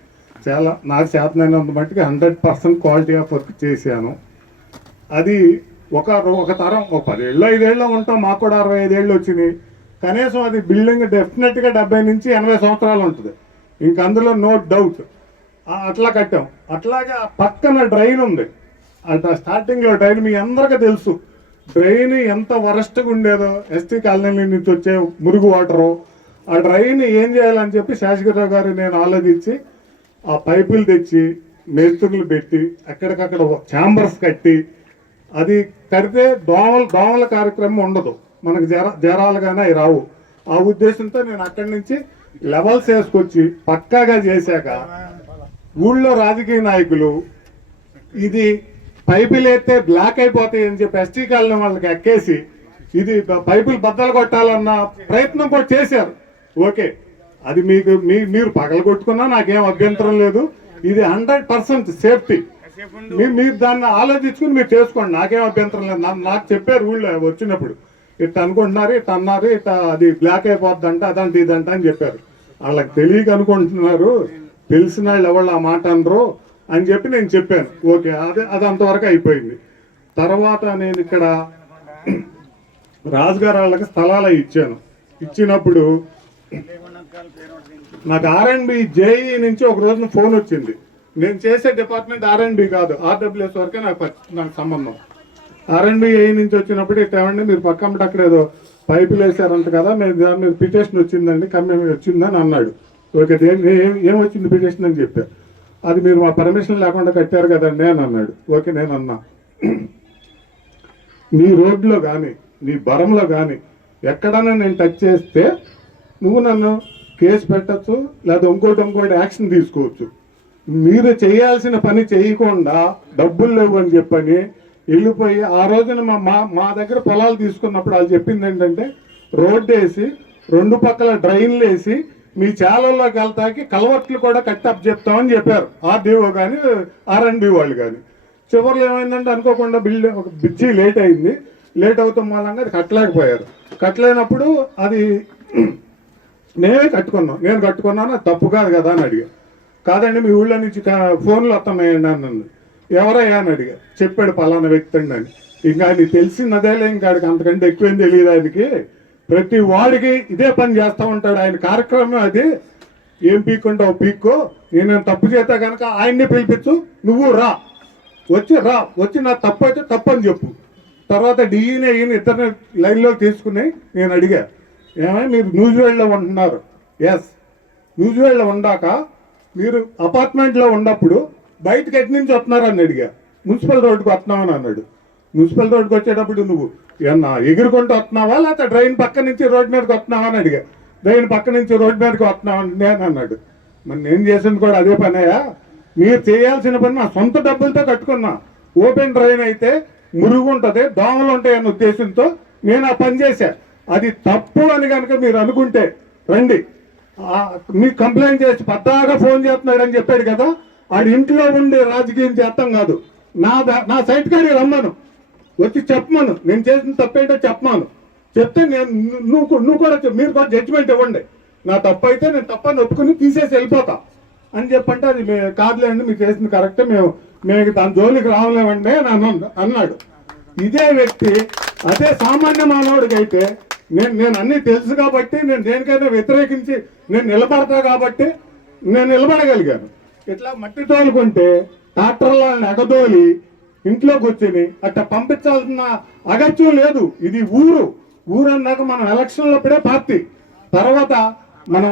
చాలా నాకు చేతనైనంత మట్టుకి 100% క్వాలిటీ ఆఫ్ వర్క్ చేశాను. అది ఒక తరం, ఒక 10 ఏళ్ళు 5 ఏళ్ళు ఉంటాం, మాకు కూడా 65 ఏళ్ళు వచ్చినాయి. కనీసం అది బిల్డింగ్ డెఫినెట్గా 70 నుంచి 80 సంవత్సరాలు ఉంటుంది, ఇంక అందులో నో డౌట్. అట్లా కట్టాం. అట్లాగే ఆ పక్కన డ్రైన్ ఉంది. అట్లా స్టార్టింగ్లో డ్రైన్ మీ అందరికీ తెలుసు. డ్రైన్ ఎంత వరస్ట్గా ఉండేదో, ఎస్టీ కాలనీ నుంచి వచ్చే మురుగు వాటరు. ఆ డ్రైన్ ఏం చేయాలని చెప్పి శాసగిరిరావు గారు నేను ఆలోచించి ఆ పైపులు తెచ్చి మేస్త్రులు పెట్టి ఎక్కడికక్కడ ఛాంబర్స్ కట్టి, అది కడితే దోమల కార్యక్రమం ఉండదు, మనకు జ్వరాలు కానీ అవి రావు. ఆ ఉద్దేశంతో నేను అక్కడి నుంచి లెవెల్స్ వేసుకొచ్చి పక్కాగా చేశాక ఊళ్ళో రాజకీయ నాయకులు ఇది పైపులు ఎత్తే బ్లాక్ అయిపోతాయి అని చెప్పి ఎస్టీ కాలనీ వాళ్ళకి ఎక్కేసి ఇది పైపులు బద్దలు కొట్టాలన్న ప్రయత్నం కూడా చేశారు. ఓకే, అది మీరు పగల కొట్టుకున్నా నాకేం అభ్యంతరం లేదు. ఇది 100% సేఫ్టీ. మీరు దాన్ని ఆలోచించుకుని మీరు చేసుకోండి, నాకేం అభ్యంతరం లేదు. నాకు చెప్పారు ఊళ్ళో వచ్చినప్పుడు, ఇట్లా అనుకుంటున్నారు, ఇట్లా అన్నారు, ఇట్లా అది బ్లాక్ అయిపోద్దంట, అదంటే ఇదంట అని చెప్పారు. వాళ్ళకి తెలియక అనుకుంటున్నారు, తెలిసిన వాళ్ళు ఎవరు ఆ మాట అనరు అని చెప్పి నేను చెప్పాను. ఓకే, అది అంతవరకు అయిపోయింది. తర్వాత నేను ఇక్కడ రాజుగారు వాళ్ళకి స్థలాలు ఇచ్చాను. ఇచ్చినప్పుడు నాకు R&B జేఈ నుంచి ఒక రోజున ఫోన్ వచ్చింది. నేను చేసే డిపార్ట్మెంట్ R&B కాదు, RWS వరకే నాకు సంబంధం. R&B ఏఈ నుంచి వచ్చినప్పుడు ఇట్లా మీరు పక్కన అక్కడ ఏదో పైపులు వేసారంట కదా, దాని మీద పిటిషన్ వచ్చిందండి, కమ్మి వచ్చిందని అన్నాడు. ఓకే, ఏం వచ్చింది పిటిషన్ అని చెప్పారు. అది మీరు మా పర్మిషన్ లేకుండా కట్టారు కదండి అని అన్నాడు. ఓకే, నేను అన్నా, నీ రోడ్లో కానీ నీ బరంలో కానీ ఎక్కడన్నా నేను టచ్ చేస్తే నువ్వు నన్ను కేసు పెట్టచ్చు, లేదా ఇంకోటి యాక్షన్ తీసుకోవచ్చు. మీరు చేయాల్సిన పని చేయకుండా డబ్బులు లేవు అని చెప్పని వెళ్ళిపోయి ఆ రోజున మా దగ్గర పొలాలు తీసుకున్నప్పుడు వాళ్ళు చెప్పింది ఏంటంటే, రోడ్డు వేసి 2 పక్కల డ్రైన్లు వేసి మీ చాలల్లోకి వెళ్తాకి కలవట్లు కూడా కట్టప్ చెప్తామని చెప్పారు ఆర్డీఓ కానీ R&B వాళ్ళు కానీ. చివరిలో ఏమైందంటే అనుకోకుండా బ్రిడ్జి లేట్ అయింది. లేట్ అవుతాం మూలంగా అది కట్టలేకపోయారు. కట్టలేనప్పుడు అది నేను కట్టుకున్నాను, అది తప్పు కాదు కదా అని అడిగా. కాదండి, మీ ఊళ్ళో నుంచి ఫోన్లు వస్తున్నాయండి అన్నాను. ఎవరయ్యా అని అడిగా. చెప్పాడు పలానా వ్యక్తి అండి అని. ఇంకా ఆయన తెలిసినదేలే, ఇంకా అంతకంటే ఎక్కువేం తెలియదు ఆయనకి. ప్రతి వాడికి ఇదే పని చేస్తూ ఉంటాడు. ఆయన కార్యక్రమం అది. ఏం పీక్కుంటావు పీక్కో, నేను తప్పు చేస్తే కనుక ఆయన్ని పిలిపించు, నువ్వు వచ్చి నా తప్పు అయితే తప్పు అని చెప్పు. తర్వాత ఈయన ఇద్దరిని లైన్లోకి తీసుకుని నేను అడిగా, ఏమైనా మీరు న్యూజిలాండ్లో ఉంటున్నారు? ఎస్. న్యూజిలాండ్లో ఉండాక మీరు అపార్ట్మెంట్లో ఉన్నప్పుడు బయటకు ఎటు నుంచి వస్తున్నారని అడిగా. మున్సిపల్ రోడ్డుకి వస్తున్నామని అన్నాడు. మున్సిపల్ రోడ్డుకి వచ్చేటప్పుడు నువ్వు ఏమన్నా ఎగురుకుంటూ వస్తున్నావా, లేకపోతే డ్రైన్ పక్క నుంచి రోడ్డు మీదకి వస్తున్నావా అని అడిగా. డ్రైన్ పక్క నుంచి రోడ్డు మీదకి వస్తున్నావని నేను అన్నాడు. మరి నేను చేసింది కూడా అదే పనయా. మీరు చేయాల్సిన పని నా సొంత డబ్బులతో కట్టుకున్నా. ఓపెన్ డ్రైన్ అయితే మురుగు ఉంటుంది, దోమలు ఉంటాయన్న ఉద్దేశంతో నేను ఆ పని చేశా. అది తప్పు అని కనుక మీరు అనుకుంటే రండి, మీకు కంప్లైంట్ చేసి పద్దాగా ఫోన్ చేస్తున్నాడు అని చెప్పాడు కదా, ఆడి ఇంట్లో ఉండే రాజకీయం చేస్తాం కాదు. నా సైట్ కాడికి రమ్మను, వచ్చి చెప్పమను, నేను చేసిన తప్పేంటో చెప్పమాను. చెప్తే నువ్వు కూడా మీరు కూడా జడ్జిమెంట్ ఇవ్వండి. నా తప్పు అయితే నేను తప్పని ఒప్పుకుని తీసేసి వెళ్ళిపోతా అని చెప్పంటే, అది కాదులేండి మీరు చేసింది కరెక్టే, మేము దాని జోలికి రావలేమండి అని అన్నాడు. ఇదే వ్యక్తి అదే సామాన్య మానవుడికి అయితే నేను అన్నీ తెలుసు కాబట్టి, నేను దేనికైనా వ్యతిరేకించి నేను నిలబడతా కాబట్టి నేను నిలబడగలిగాను. ఇట్లా మట్టి తోలుకుంటే ట్రాక్టర్లను ఎగదోలి ఇంట్లో కూర్చొని అట్లా పంపించాల్సిన అగత్యం లేదు. ఇది ఊరు అన్నాక మనం ఎలక్షన్లో పడే పార్టీ. తర్వాత మనం